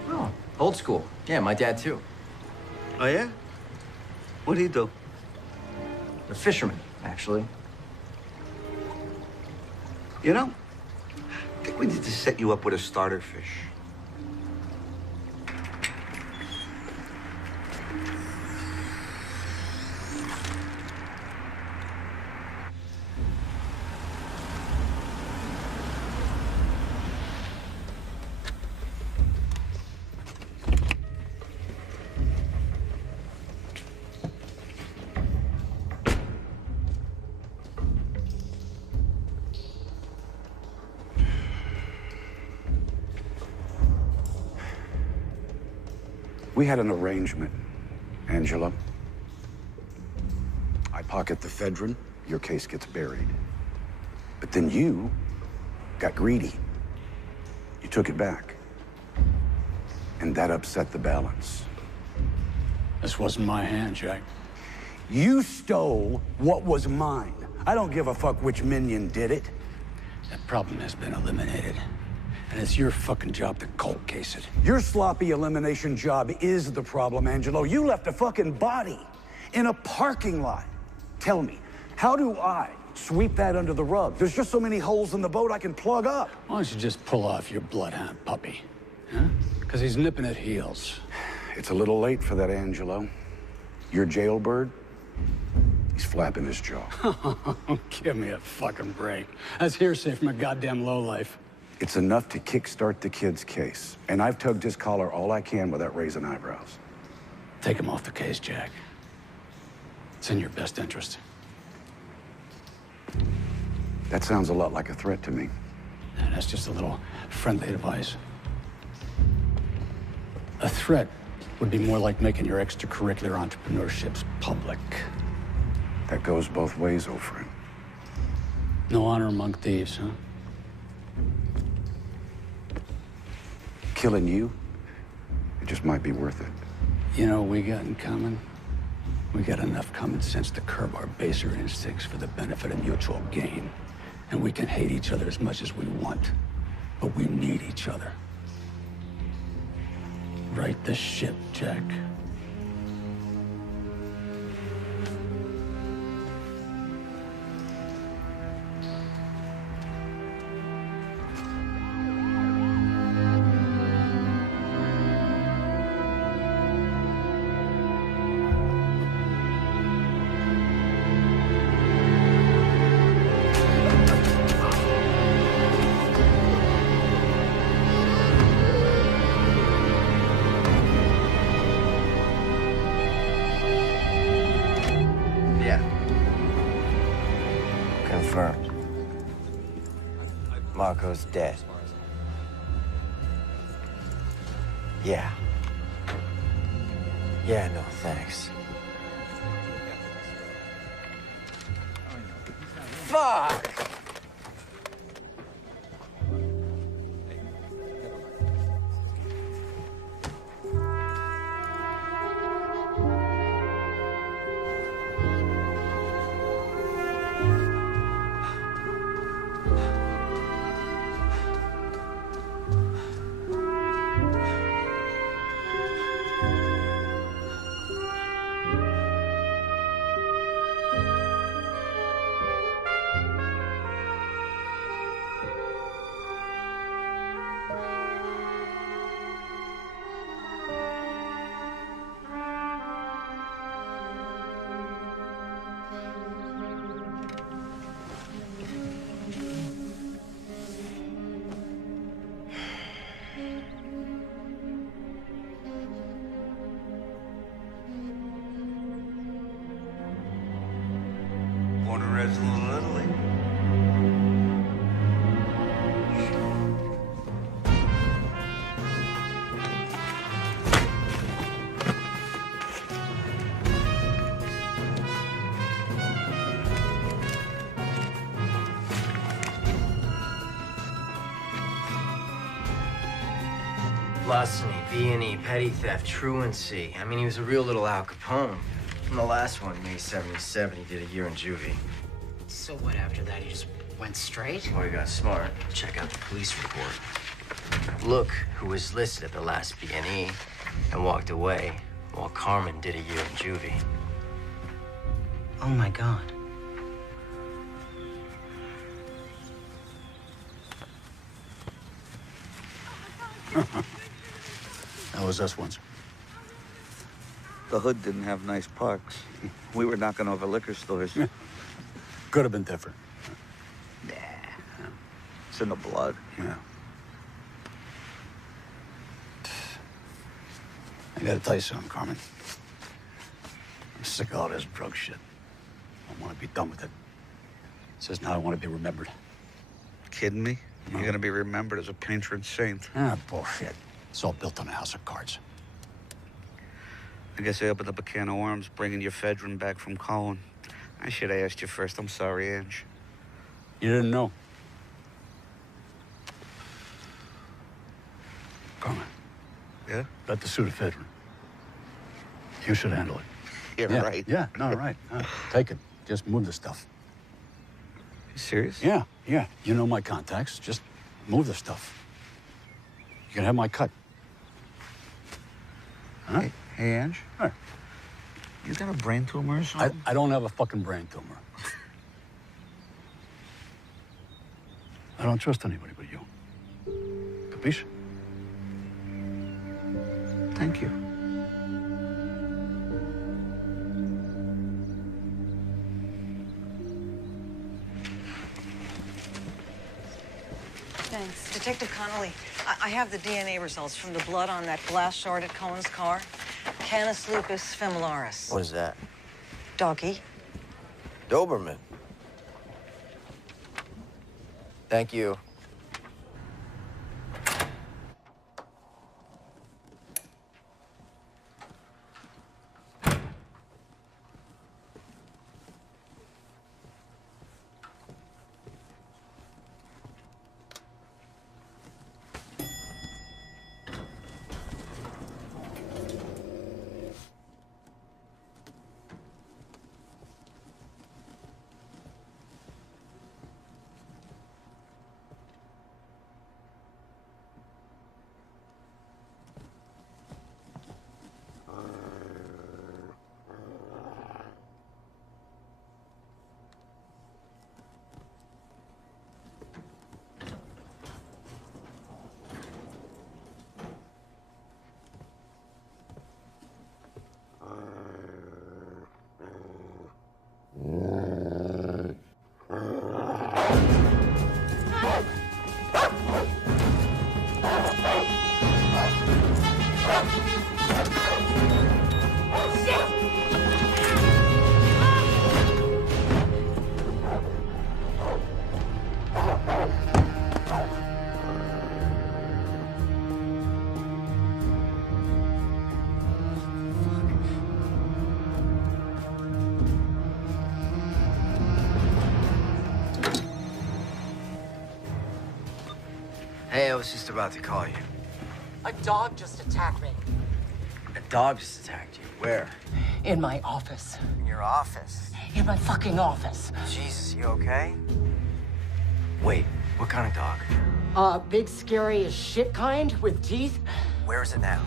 Oh, old school. Yeah, my dad, too. Oh, yeah? What'd he do? A fisherman, actually. You know, I think we need to set you up with a starter fish. We had an arrangement, Angela. I pocket the ephedrine, your case gets buried. But then you got greedy. You took it back. And that upset the balance. This wasn't my hand, Jack. You stole what was mine. I don't give a fuck which minion did it. That problem has been eliminated. And it's your fucking job to cold case it. Your sloppy elimination job is the problem, Angelo. You left a fucking body in a parking lot. Tell me, how do I sweep that under the rug? There's just so many holes in the boat I can plug up. Why don't you just pull off your bloodhound puppy? Huh? Because he's nipping at heels. It's a little late for that, Angelo. Your jailbird, he's flapping his jaw. Give me a fucking break. That's hearsay from a goddamn lowlife. It's enough to kickstart the kid's case. And I've tugged his collar all I can without raising eyebrows. Take him off the case, Jack. It's in your best interest. That sounds a lot like a threat to me. And that's just a little friendly advice. A threat would be more like making your extracurricular entrepreneurships public. That goes both ways, old friend. No honor among thieves, huh? Killing you, it just might be worth it. You know what we got in common? We got enough common sense to curb our baser instincts for the benefit of mutual gain. And we can hate each other as much as we want. But we need each other. Right the ship, Jack. Confirmed. Marco's dead. Yeah. Yeah, no thanks. Fuck! Born and raised in Little Italy. Larceny, B&E, petty theft, truancy. I mean, he was a real little Al Capone. And the last one, May 77, he did a year in juvie. So what, after that, he just went straight? Boy, he got smart. Check out the police report. Look who was listed at the last B&E and walked away while Carmen did a year in juvie. Oh, my God. That was us once. The hood didn't have nice parks. We were knocking over liquor stores. Could have been different. Nah. It's in the blood. Yeah. I gotta tell you something, Carmen. I'm sick of all this drug shit. I want to be done with it. It's just now I want to be remembered. Kidding me? You're gonna be remembered as a patron saint. Ah, bullshit. It's all built on a house of cards. I guess I opened up a can of worms bringing your Fedrin back from Colin. I should have asked you first. I'm sorry, Ange. You didn't know. Carmen. Yeah? Got the Sudafedrin. You should handle it. Yeah, right. Yeah, no, right. Take it. Just move the stuff. You serious? Yeah. You know my contacts. Just move the stuff. You can have my cut. Huh? Hey, Ange? Huh. You got a brain tumor or something? I don't have a fucking brain tumor. I don't trust anybody but you. Capiche? Thank you. Thanks. Detective Connolly, I have the DNA results from the blood on that glass shard at Cohen's car. Canis lupus familiaris. What is that? Doggy. Doberman. Thank you. Hey, I was just about to call you. A dog just attacked me. A dog just attacked you. Where? In my office. In your office? In my fucking office. Jesus, you okay? Wait, what kind of dog? Big, scary as shit kind with teeth. Where is it now?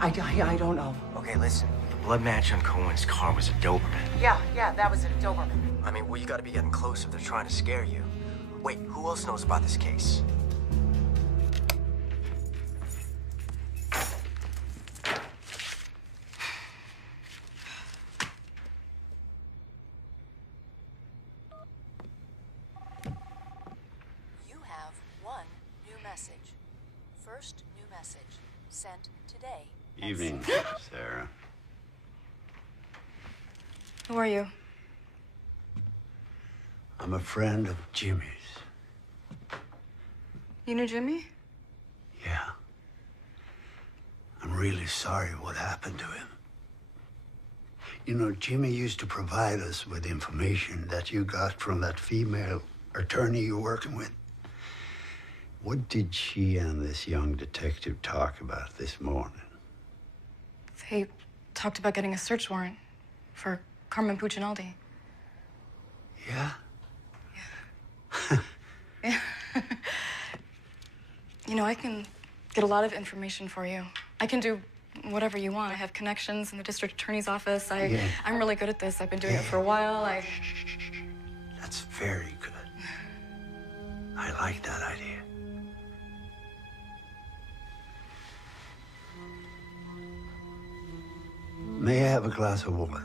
I don't know. Okay, listen. The blood match on Cohen's car was a Doberman. Yeah, that was a Doberman. I mean, well, you gotta be getting close if they're trying to scare you. Wait, who else knows about this case? You have one new message. First new message sent today. Evening, Sarah. Who are you? I'm a friend of Jimmy's. You knew Jimmy? Yeah. I'm really sorry what happened to him. You know, Jimmy used to provide us with information that you got from that female attorney you're working with. What did she and this young detective talk about this morning? They talked about getting a search warrant for Carmen Puccinaldi. Yeah? Yeah. You know, I can get a lot of information for you. I can do whatever you want. I have connections in the district attorney's office. I'm really good at this. I've been doing it for a while. That's very good. I like that idea. May I have a glass of water?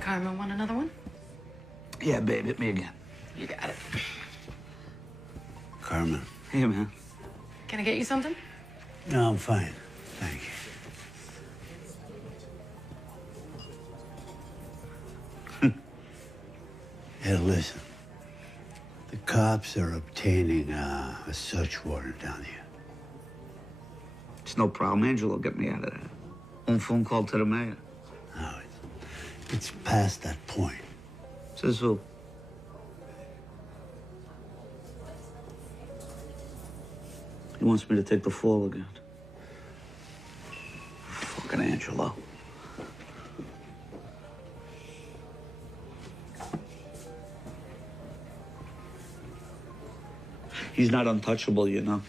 Carmen, want another one? Yeah, babe, hit me again. You got it. Carmen. Hey, man. Can I get you something? No, I'm fine. Thank you. Hey, listen. The cops are obtaining a search warrant down here. It's no problem. Angela will get me out of there. One phone call to the mayor. No, it's past that point. Says who? He wants me to take the fall again. Fucking Angelo. He's not untouchable, you know.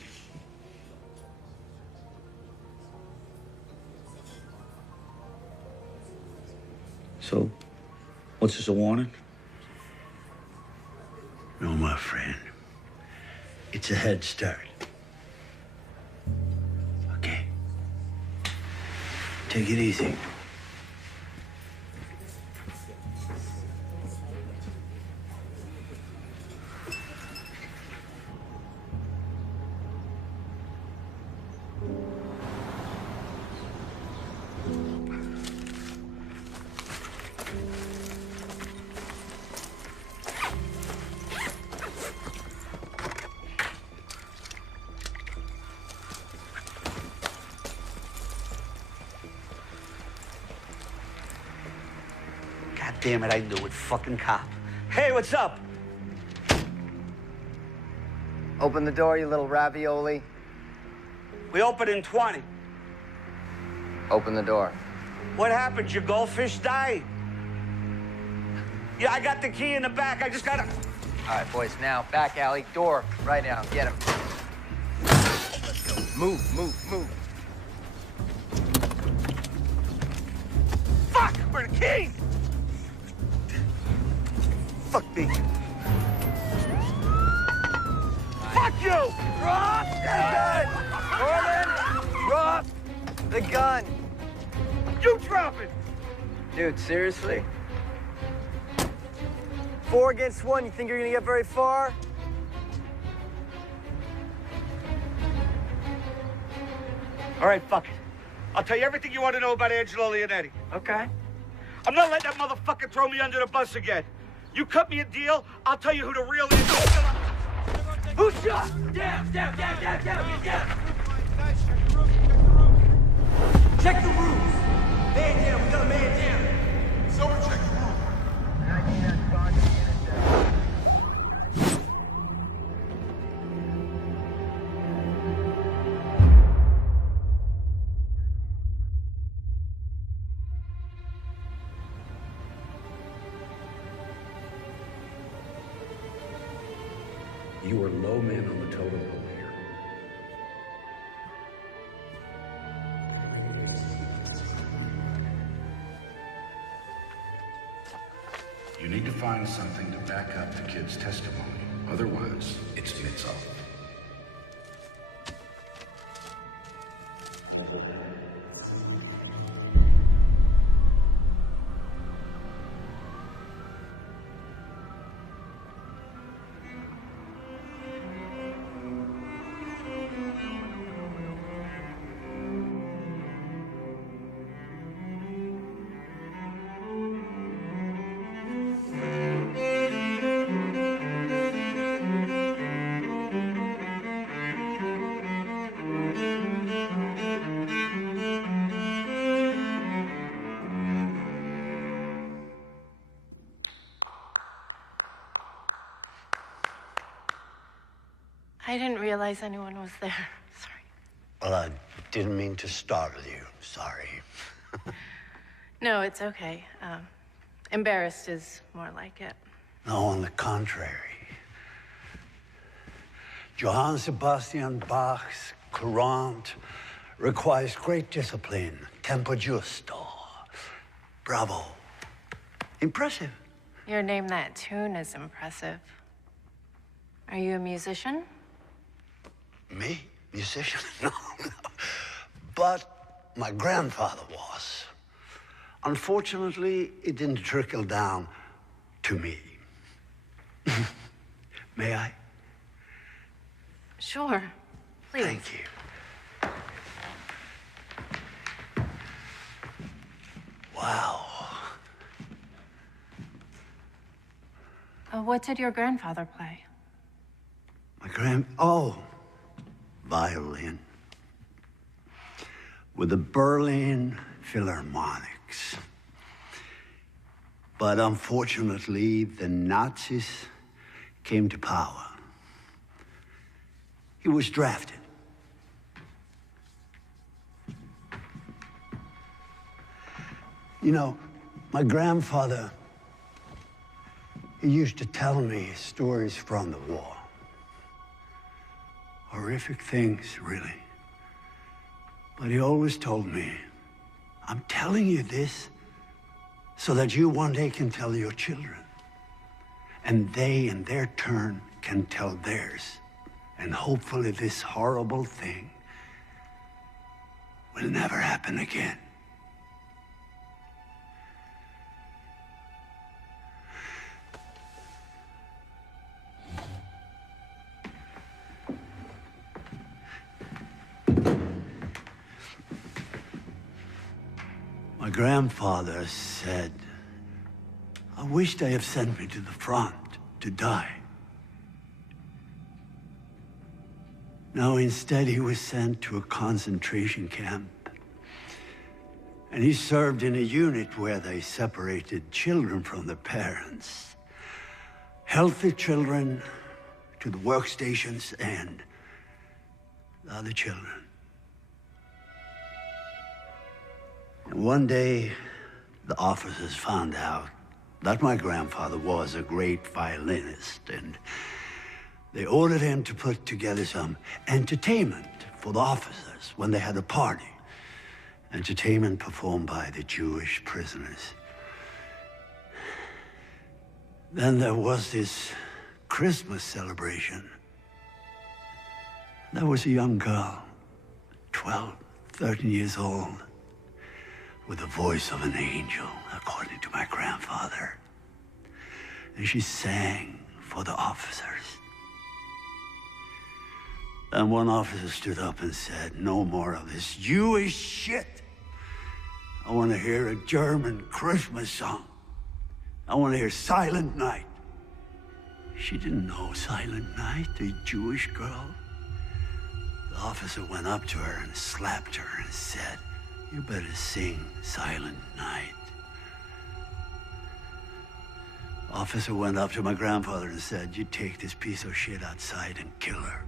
So, what's this, a warning? No, my friend. It's a head start. Okay? Take it easy. Damn it, I knew it. Fucking cop. Hey, what's up? Open the door, you little ravioli. We open in 20. Open the door. What happened? Your goldfish died? Yeah, I got the key in the back. I just gotta... All right, boys, now, back alley, door, right now, get him. Let's go. Move, move, move. Fuck! Where the keys? Fuck me. Fuck you! Drop the gun! Norman, drop the gun! You drop it! Dude, seriously? 4 against 1, you think you're gonna get very far? All right, fuck it. I'll tell you everything you want to know about Angelo Leonetti. Okay. I'm not letting that motherfucker throw me under the bus again. You cut me a deal, I'll tell you who the real is. Who shot? Down, down, down, down, down, get down! Check the roofs! Man down, we got a man down! Someone check the roof. You are low man on the totem pole here. You need to find something to back up the kid's testimony. Otherwise, it's mitts off. I didn't realize anyone was there. Sorry. Well, I didn't mean to startle you. Sorry. No, it's okay. Embarrassed is more like it. No, on the contrary. Johann Sebastian Bach's Courant requires great discipline, tempo giusto. Bravo. Impressive. Your name that tune is impressive. Are you a musician? Me? Musician? No, no. But my grandfather was. Unfortunately, it didn't trickle down to me. May I? Sure. Please. Thank you. Wow. What did your grandfather play? Oh, violin. With the Berlin Philharmonics. But unfortunately, the Nazis came to power. He was drafted. You know, my grandfather, he used to tell me stories from the war. Horrific things, really. But he always told me, I'm telling you this so that you one day can tell your children. And they, in their turn, can tell theirs. And hopefully this horrible thing will never happen again. My grandfather said, I wish they had sent me to the front to die. No, instead he was sent to a concentration camp. And he served in a unit where they separated children from their parents. Healthy children to the workstations and the other children. And one day, the officers found out that my grandfather was a great violinist, and they ordered him to put together some entertainment for the officers when they had a party. Entertainment performed by the Jewish prisoners. Then there was this Christmas celebration. There was a young girl, 12, 13 years old, with the voice of an angel, according to my grandfather. And she sang for the officers. Then one officer stood up and said, no more of this Jewish shit. I want to hear a German Christmas song. I want to hear Silent Night. She didn't know Silent Night, the Jewish girl. The officer went up to her and slapped her and said, "You better sing Silent Night." Officer went up to my grandfather and said, "You take this piece of shit outside and kill her."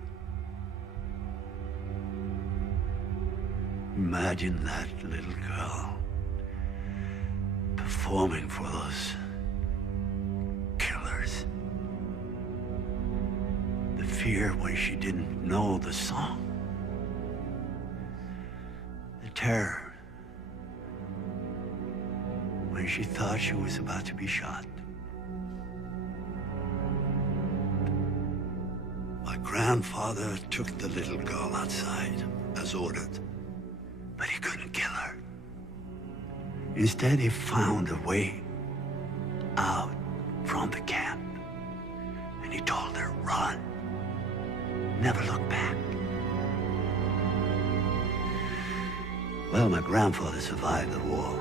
Imagine that little girl performing for those killers. The fear when she didn't know the song. The terror when she thought she was about to be shot. My grandfather took the little girl outside as ordered, but he couldn't kill her. Instead, he found a way out from the camp, and he told her, "Run, never look back." Well, my grandfather survived the war,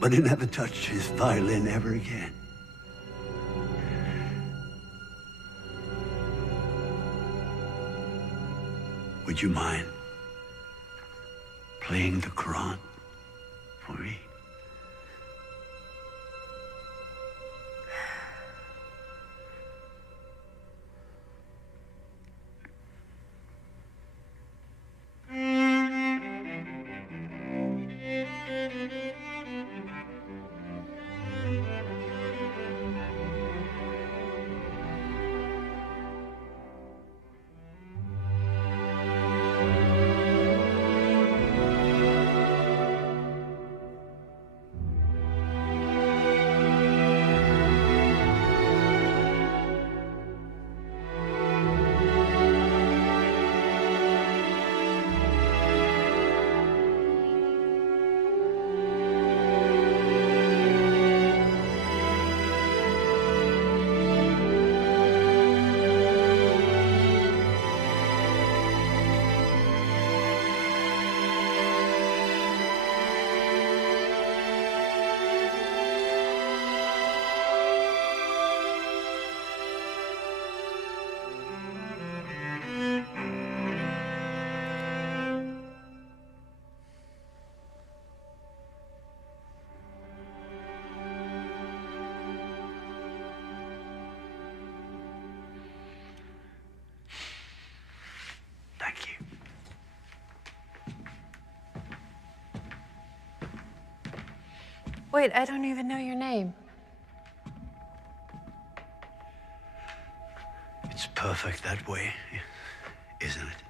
but he never touched his violin ever again. Would you mind playing the Quran for me? Wait, I don't even know your name. It's perfect that way, isn't it?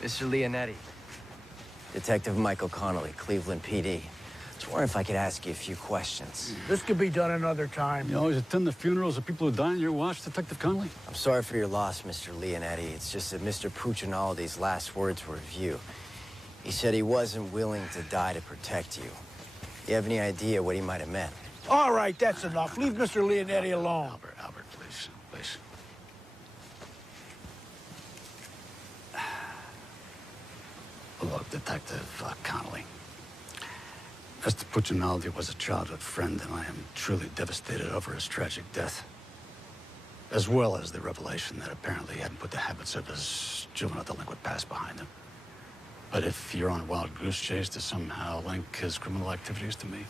Mr. Leonetti. Detective Michael Connolly, Cleveland PD. I was wondering if I could ask you a few questions. This could be done another time. You always attend the funerals of people who die on your watch, Detective Connolly? I'm sorry for your loss, Mr. Leonetti. It's just that Mr. Puccinaldi's last words were of you. He said he wasn't willing to die to protect you. You have any idea what he might have meant? All right, that's enough. Leave Mr. Leonetti alone. Albert, please, please. Look, Detective Connolly. Mr. Puccinaldi was a childhood friend, and I am truly devastated over his tragic death. As well as the revelation that apparently he hadn't put the habits of his juvenile delinquent past behind him. But if you're on a wild goose chase to somehow link his criminal activities to me,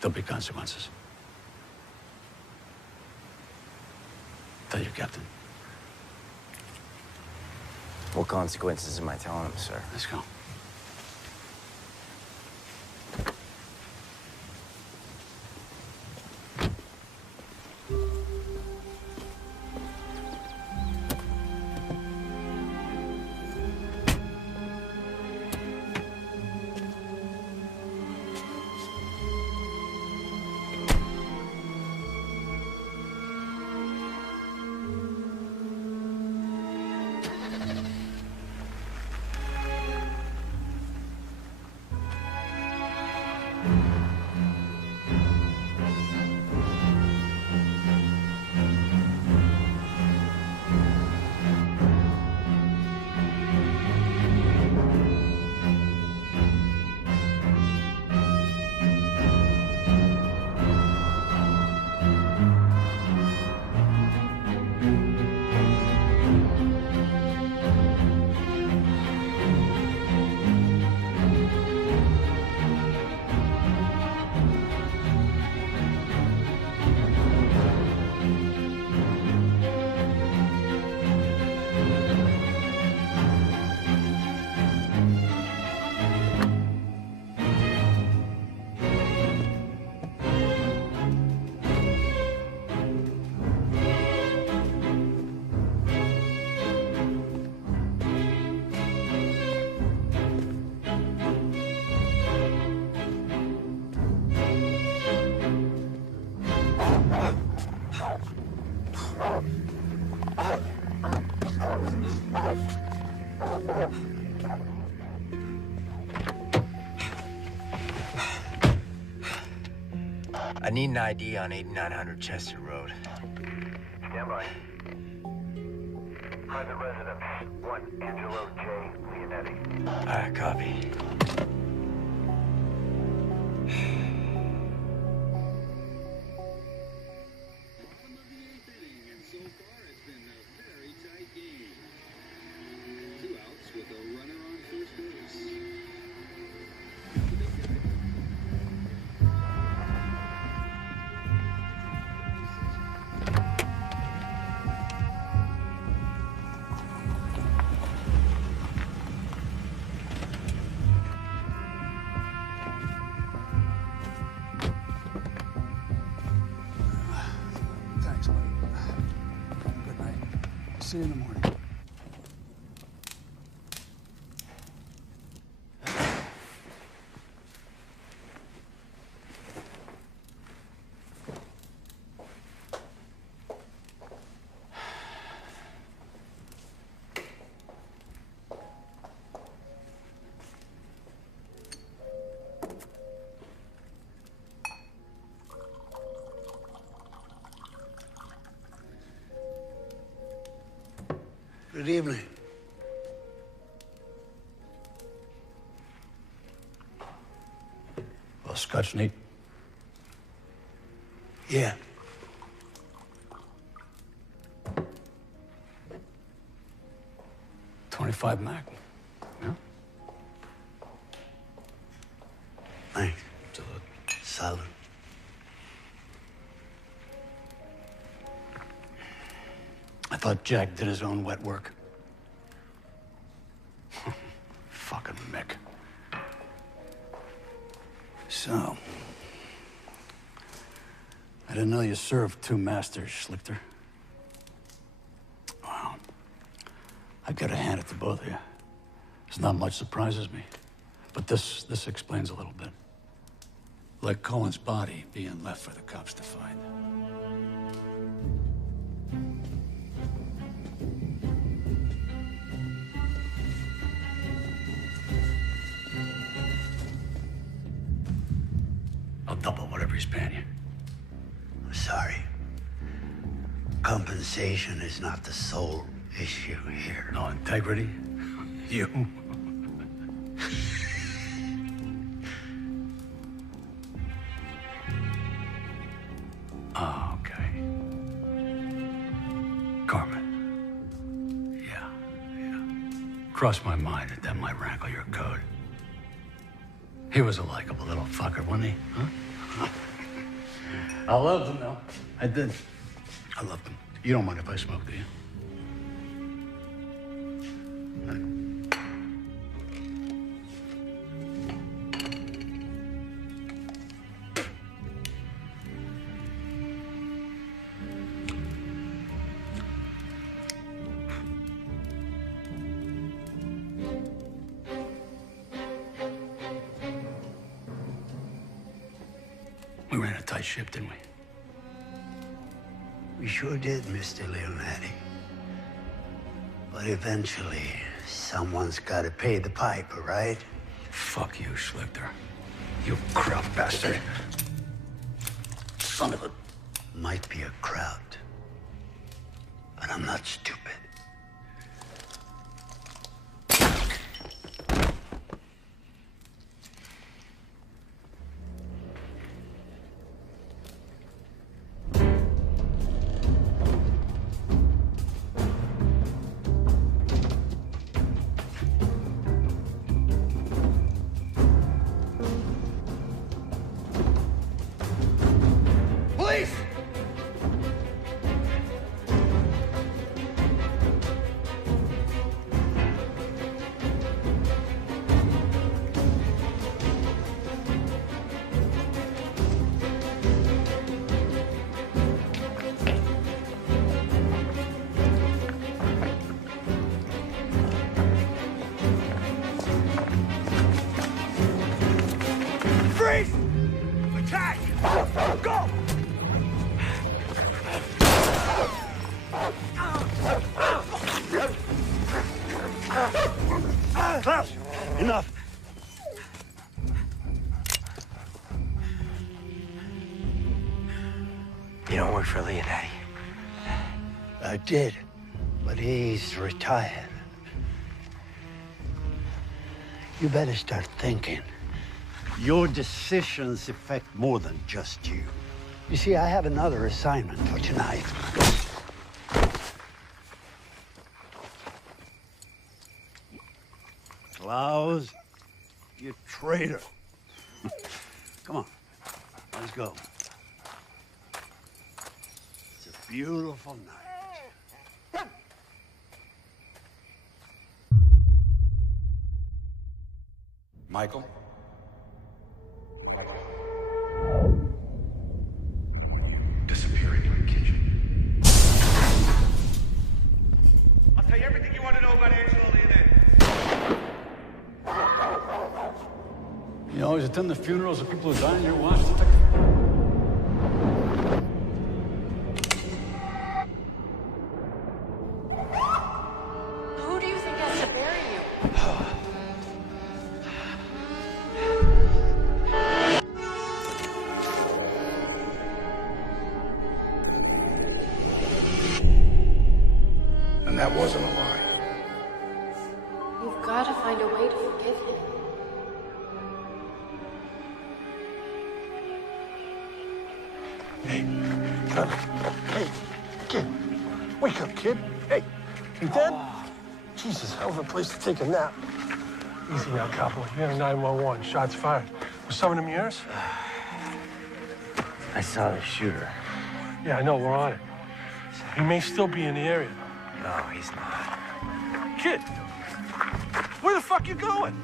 there'll be consequences. Tell your captain. What consequences am I telling him, sir? Let's go. I need an ID on 8900 Chester Road. Stand by. Private residence, 1 Angelo J. Leonetti. All right, copy. Thanks, buddy. Good night. See you in the morning. Good evening. Well, Scotch neat. Yeah. .25 Mac. Yeah. Thanks. Salute. I thought Jack did his own wet work. Fucking Mick. So, I didn't know you served two masters, Schlichter. Wow. I gotta hand it to both of you. There's not much surprises me, but this explains a little bit. Like Cohen's body being left for the cops to find. I'll double whatever he's paying you. I'm sorry. Compensation is not the sole issue here. No integrity? You? Oh, okay. Carmen. Yeah. Crossed my mind that might rankle your code. He was a likable little fucker, wasn't he? Huh? I loved him, though. I did. I loved him. You don't mind if I smoke, do you? We ran a tight ship, didn't we? We sure did, Mr. Leonetti. But eventually, someone's got to pay the piper, right? Fuck you, Schlichter. You crowd bastard. Son of a... Might be a crowd, but I'm not stupid. Klaus, enough. You don't work for Leonetti. I did, but he's retired. You better start thinking. Your decisions affect more than just you. You see, I have another assignment for tonight. Klaus, you traitor. Come on, let's go. It's a beautiful night. Michael? Michael. Disappearing in the kitchen. I'll tell you everything you want to know about Angelo Leonetti. You always attend the funerals of people who die in your watch. Who do you think has to bury you? And that wasn't a lie. You've got to find a way to forgive him. Hey, Trevor. Hey, kid. Wake up, kid. Hey, you dead? Jesus, hell of a place to take a nap. Easy now, Capo. You're in 911. Shots fired. Was some of them yours? I saw the shooter. Yeah, I know. We're on it. He may still be in the area. No, he's not. Kid, where the fuck you going?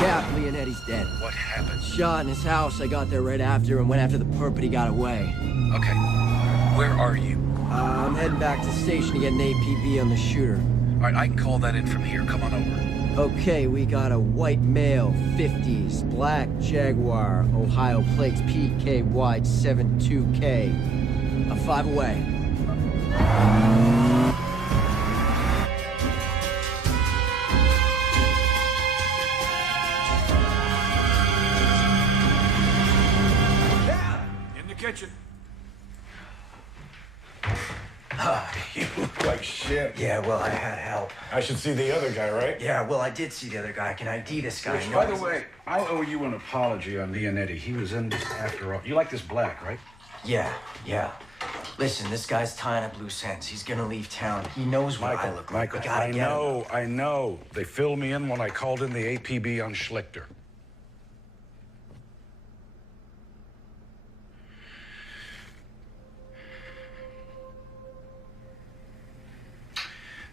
Yeah, Leonetti's dead. What happened? Shot in his house. I got there right after and went after the perp, but he got away. Okay. Where are you? I'm heading back to the station to get an APB on the shooter. All right, I can call that in from here. Come on over. Okay, we got a white male, 50s, black Jaguar, Ohio plates PKY72K. A 5 away. In the kitchen. You look like shit. Yeah, well, I had help. I should see the other guy, right? Yeah, well, I did see the other guy. I can ID this guy. Which, by the way, I owe you an apology on Leonetti. He was in this after all. You like this black, right? Yeah. Listen, this guy's tying up loose ends. He's gonna leave town. He knows what I look like. Michael, We gotta get him. I know. They filled me in when I called in the APB on Schlichter.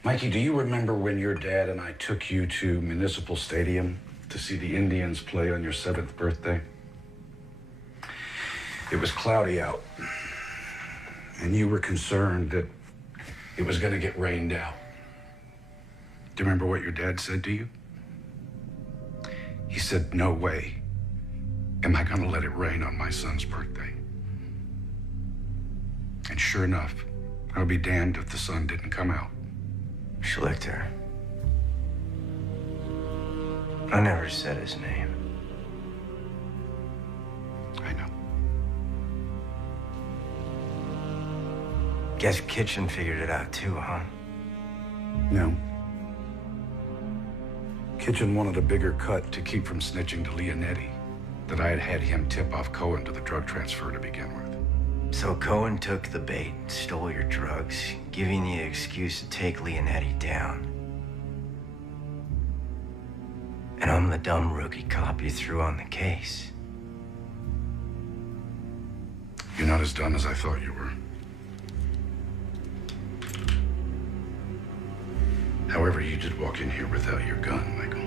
Mikey, do you remember when your dad and I took you to Municipal Stadium to see the Indians play on your 7th birthday? It was cloudy out, and you were concerned that it was going to get rained out. Do you remember what your dad said to you? He said, "No way am I going to let it rain on my son's birthday." And sure enough, I'll be damned if the sun didn't come out. Schlichter. I never said his name. I know. Guess Kitchen figured it out too, huh? No. Kitchen wanted a bigger cut to keep from snitching to Leonetti that I had had him tip off Cohen to the drug transfer to begin with. So Cohen took the bait, stole your drugs, giving you the excuse to take Leonetti down. And I'm the dumb rookie cop you threw on the case. You're not as dumb as I thought you were. However, you did walk in here without your gun, Michael.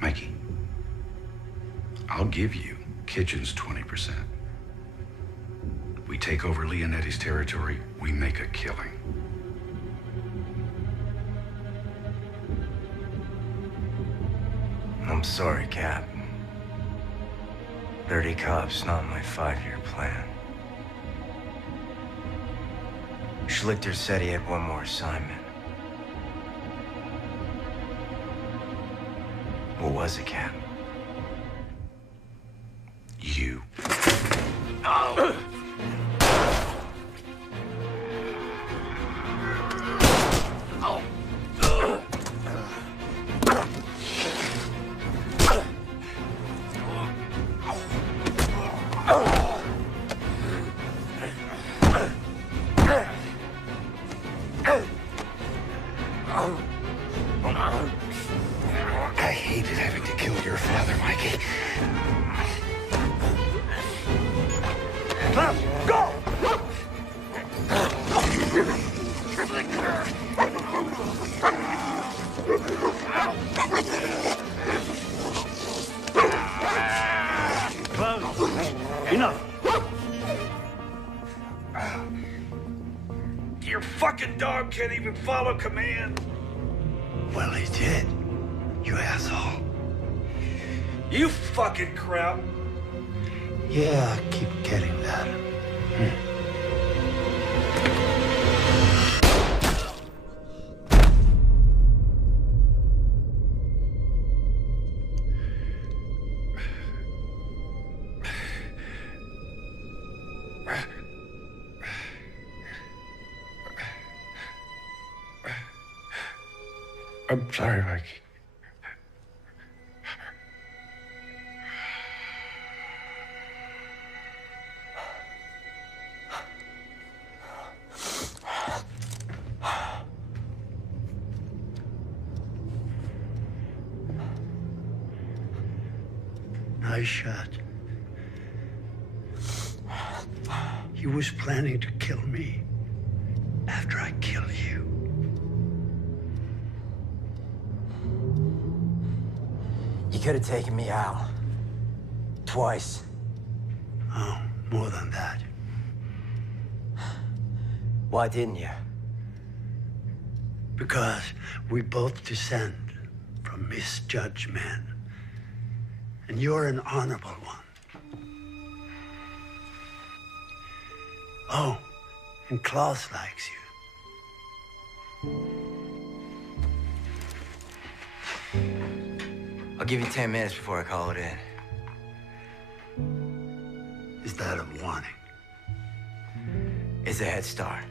Mikey, I'll give you Kitchen's 20%. We take over Leonetti's territory, we make a killing. I'm sorry, Cap. 30 cops, not my 5-year plan. Schlichter said he had one more assignment. What was it, Cap? You. Oh. I hated having to kill your father, Mikey. Let's go! Enough. Your fucking dog can't even follow command. Well, he did. You asshole. You fucking crap. Yeah, I keep getting that. I'm sorry, Mikey. Nice shot. He was planning to kill me after I kill you. You could have taken me out. Twice. Oh, more than that. Why didn't you? Because we both descend from misjudged men. And you're an honorable one. Oh, and Klaus likes you. I'll give you 10 minutes before I call it in. Is that a warning? It's a head start.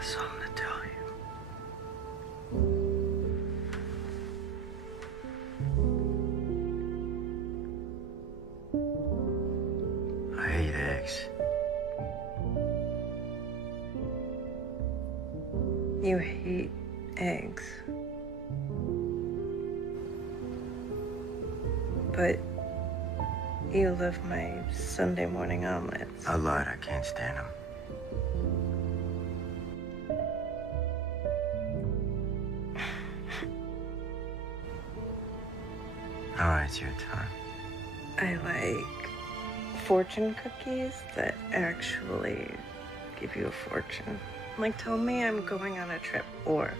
Something to tell you. I hate eggs. You hate eggs. But you love my Sunday morning omelets. I lied, I can't stand them. All right, it's your turn. I like fortune cookies that actually give you a fortune. Like, tell me I'm going on a trip, or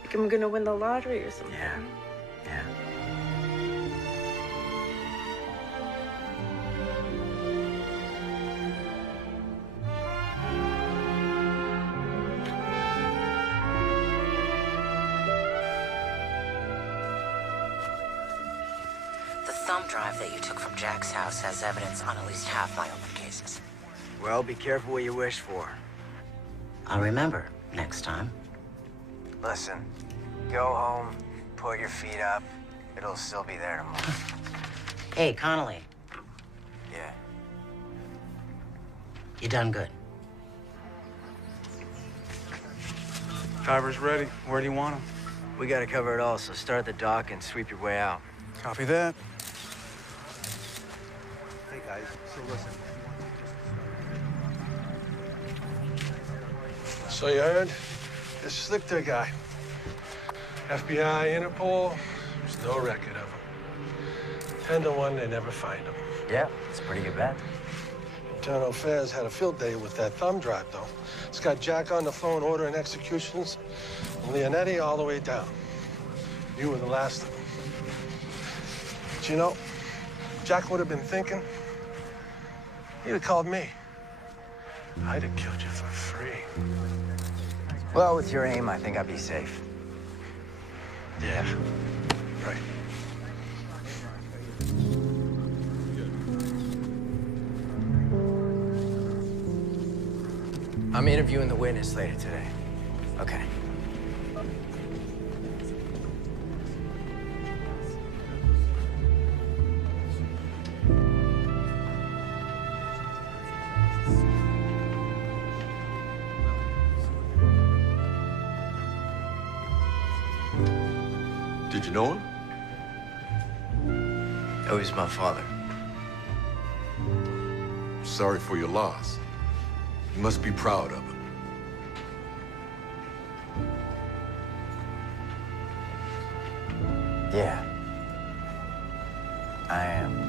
like I'm gonna win the lottery or something. Yeah. The thumb drive that you took from Jack's house has evidence on at least half my open cases. Well, be careful what you wish for. I'll remember next time. Listen, go home, put your feet up, it'll still be there tomorrow. Hey, Connolly, Yeah. you done good. Driver's ready. Where do you want him? We gotta cover it all, so start at the dock and sweep your way out. Copy that. Hey, guys, so listen. So you heard? This Slichter guy. FBI, Interpol, there's no record of him. 10 to 1, they never find him. Yeah, it's a pretty good bet. Internal Affairs had a field day with that thumb drive, though. It's got Jack on the phone ordering executions, and Leonetti all the way down. You were the last of them. But you know, Jack would have been thinking, he'd have called me. I'd have killed you for free. Well, with your aim, I think I'd be safe. Yeah, right. I'm interviewing the witness later today. Okay. Did you know him? Oh, he's my father. Sorry for your loss. You must be proud of him. Yeah. I am.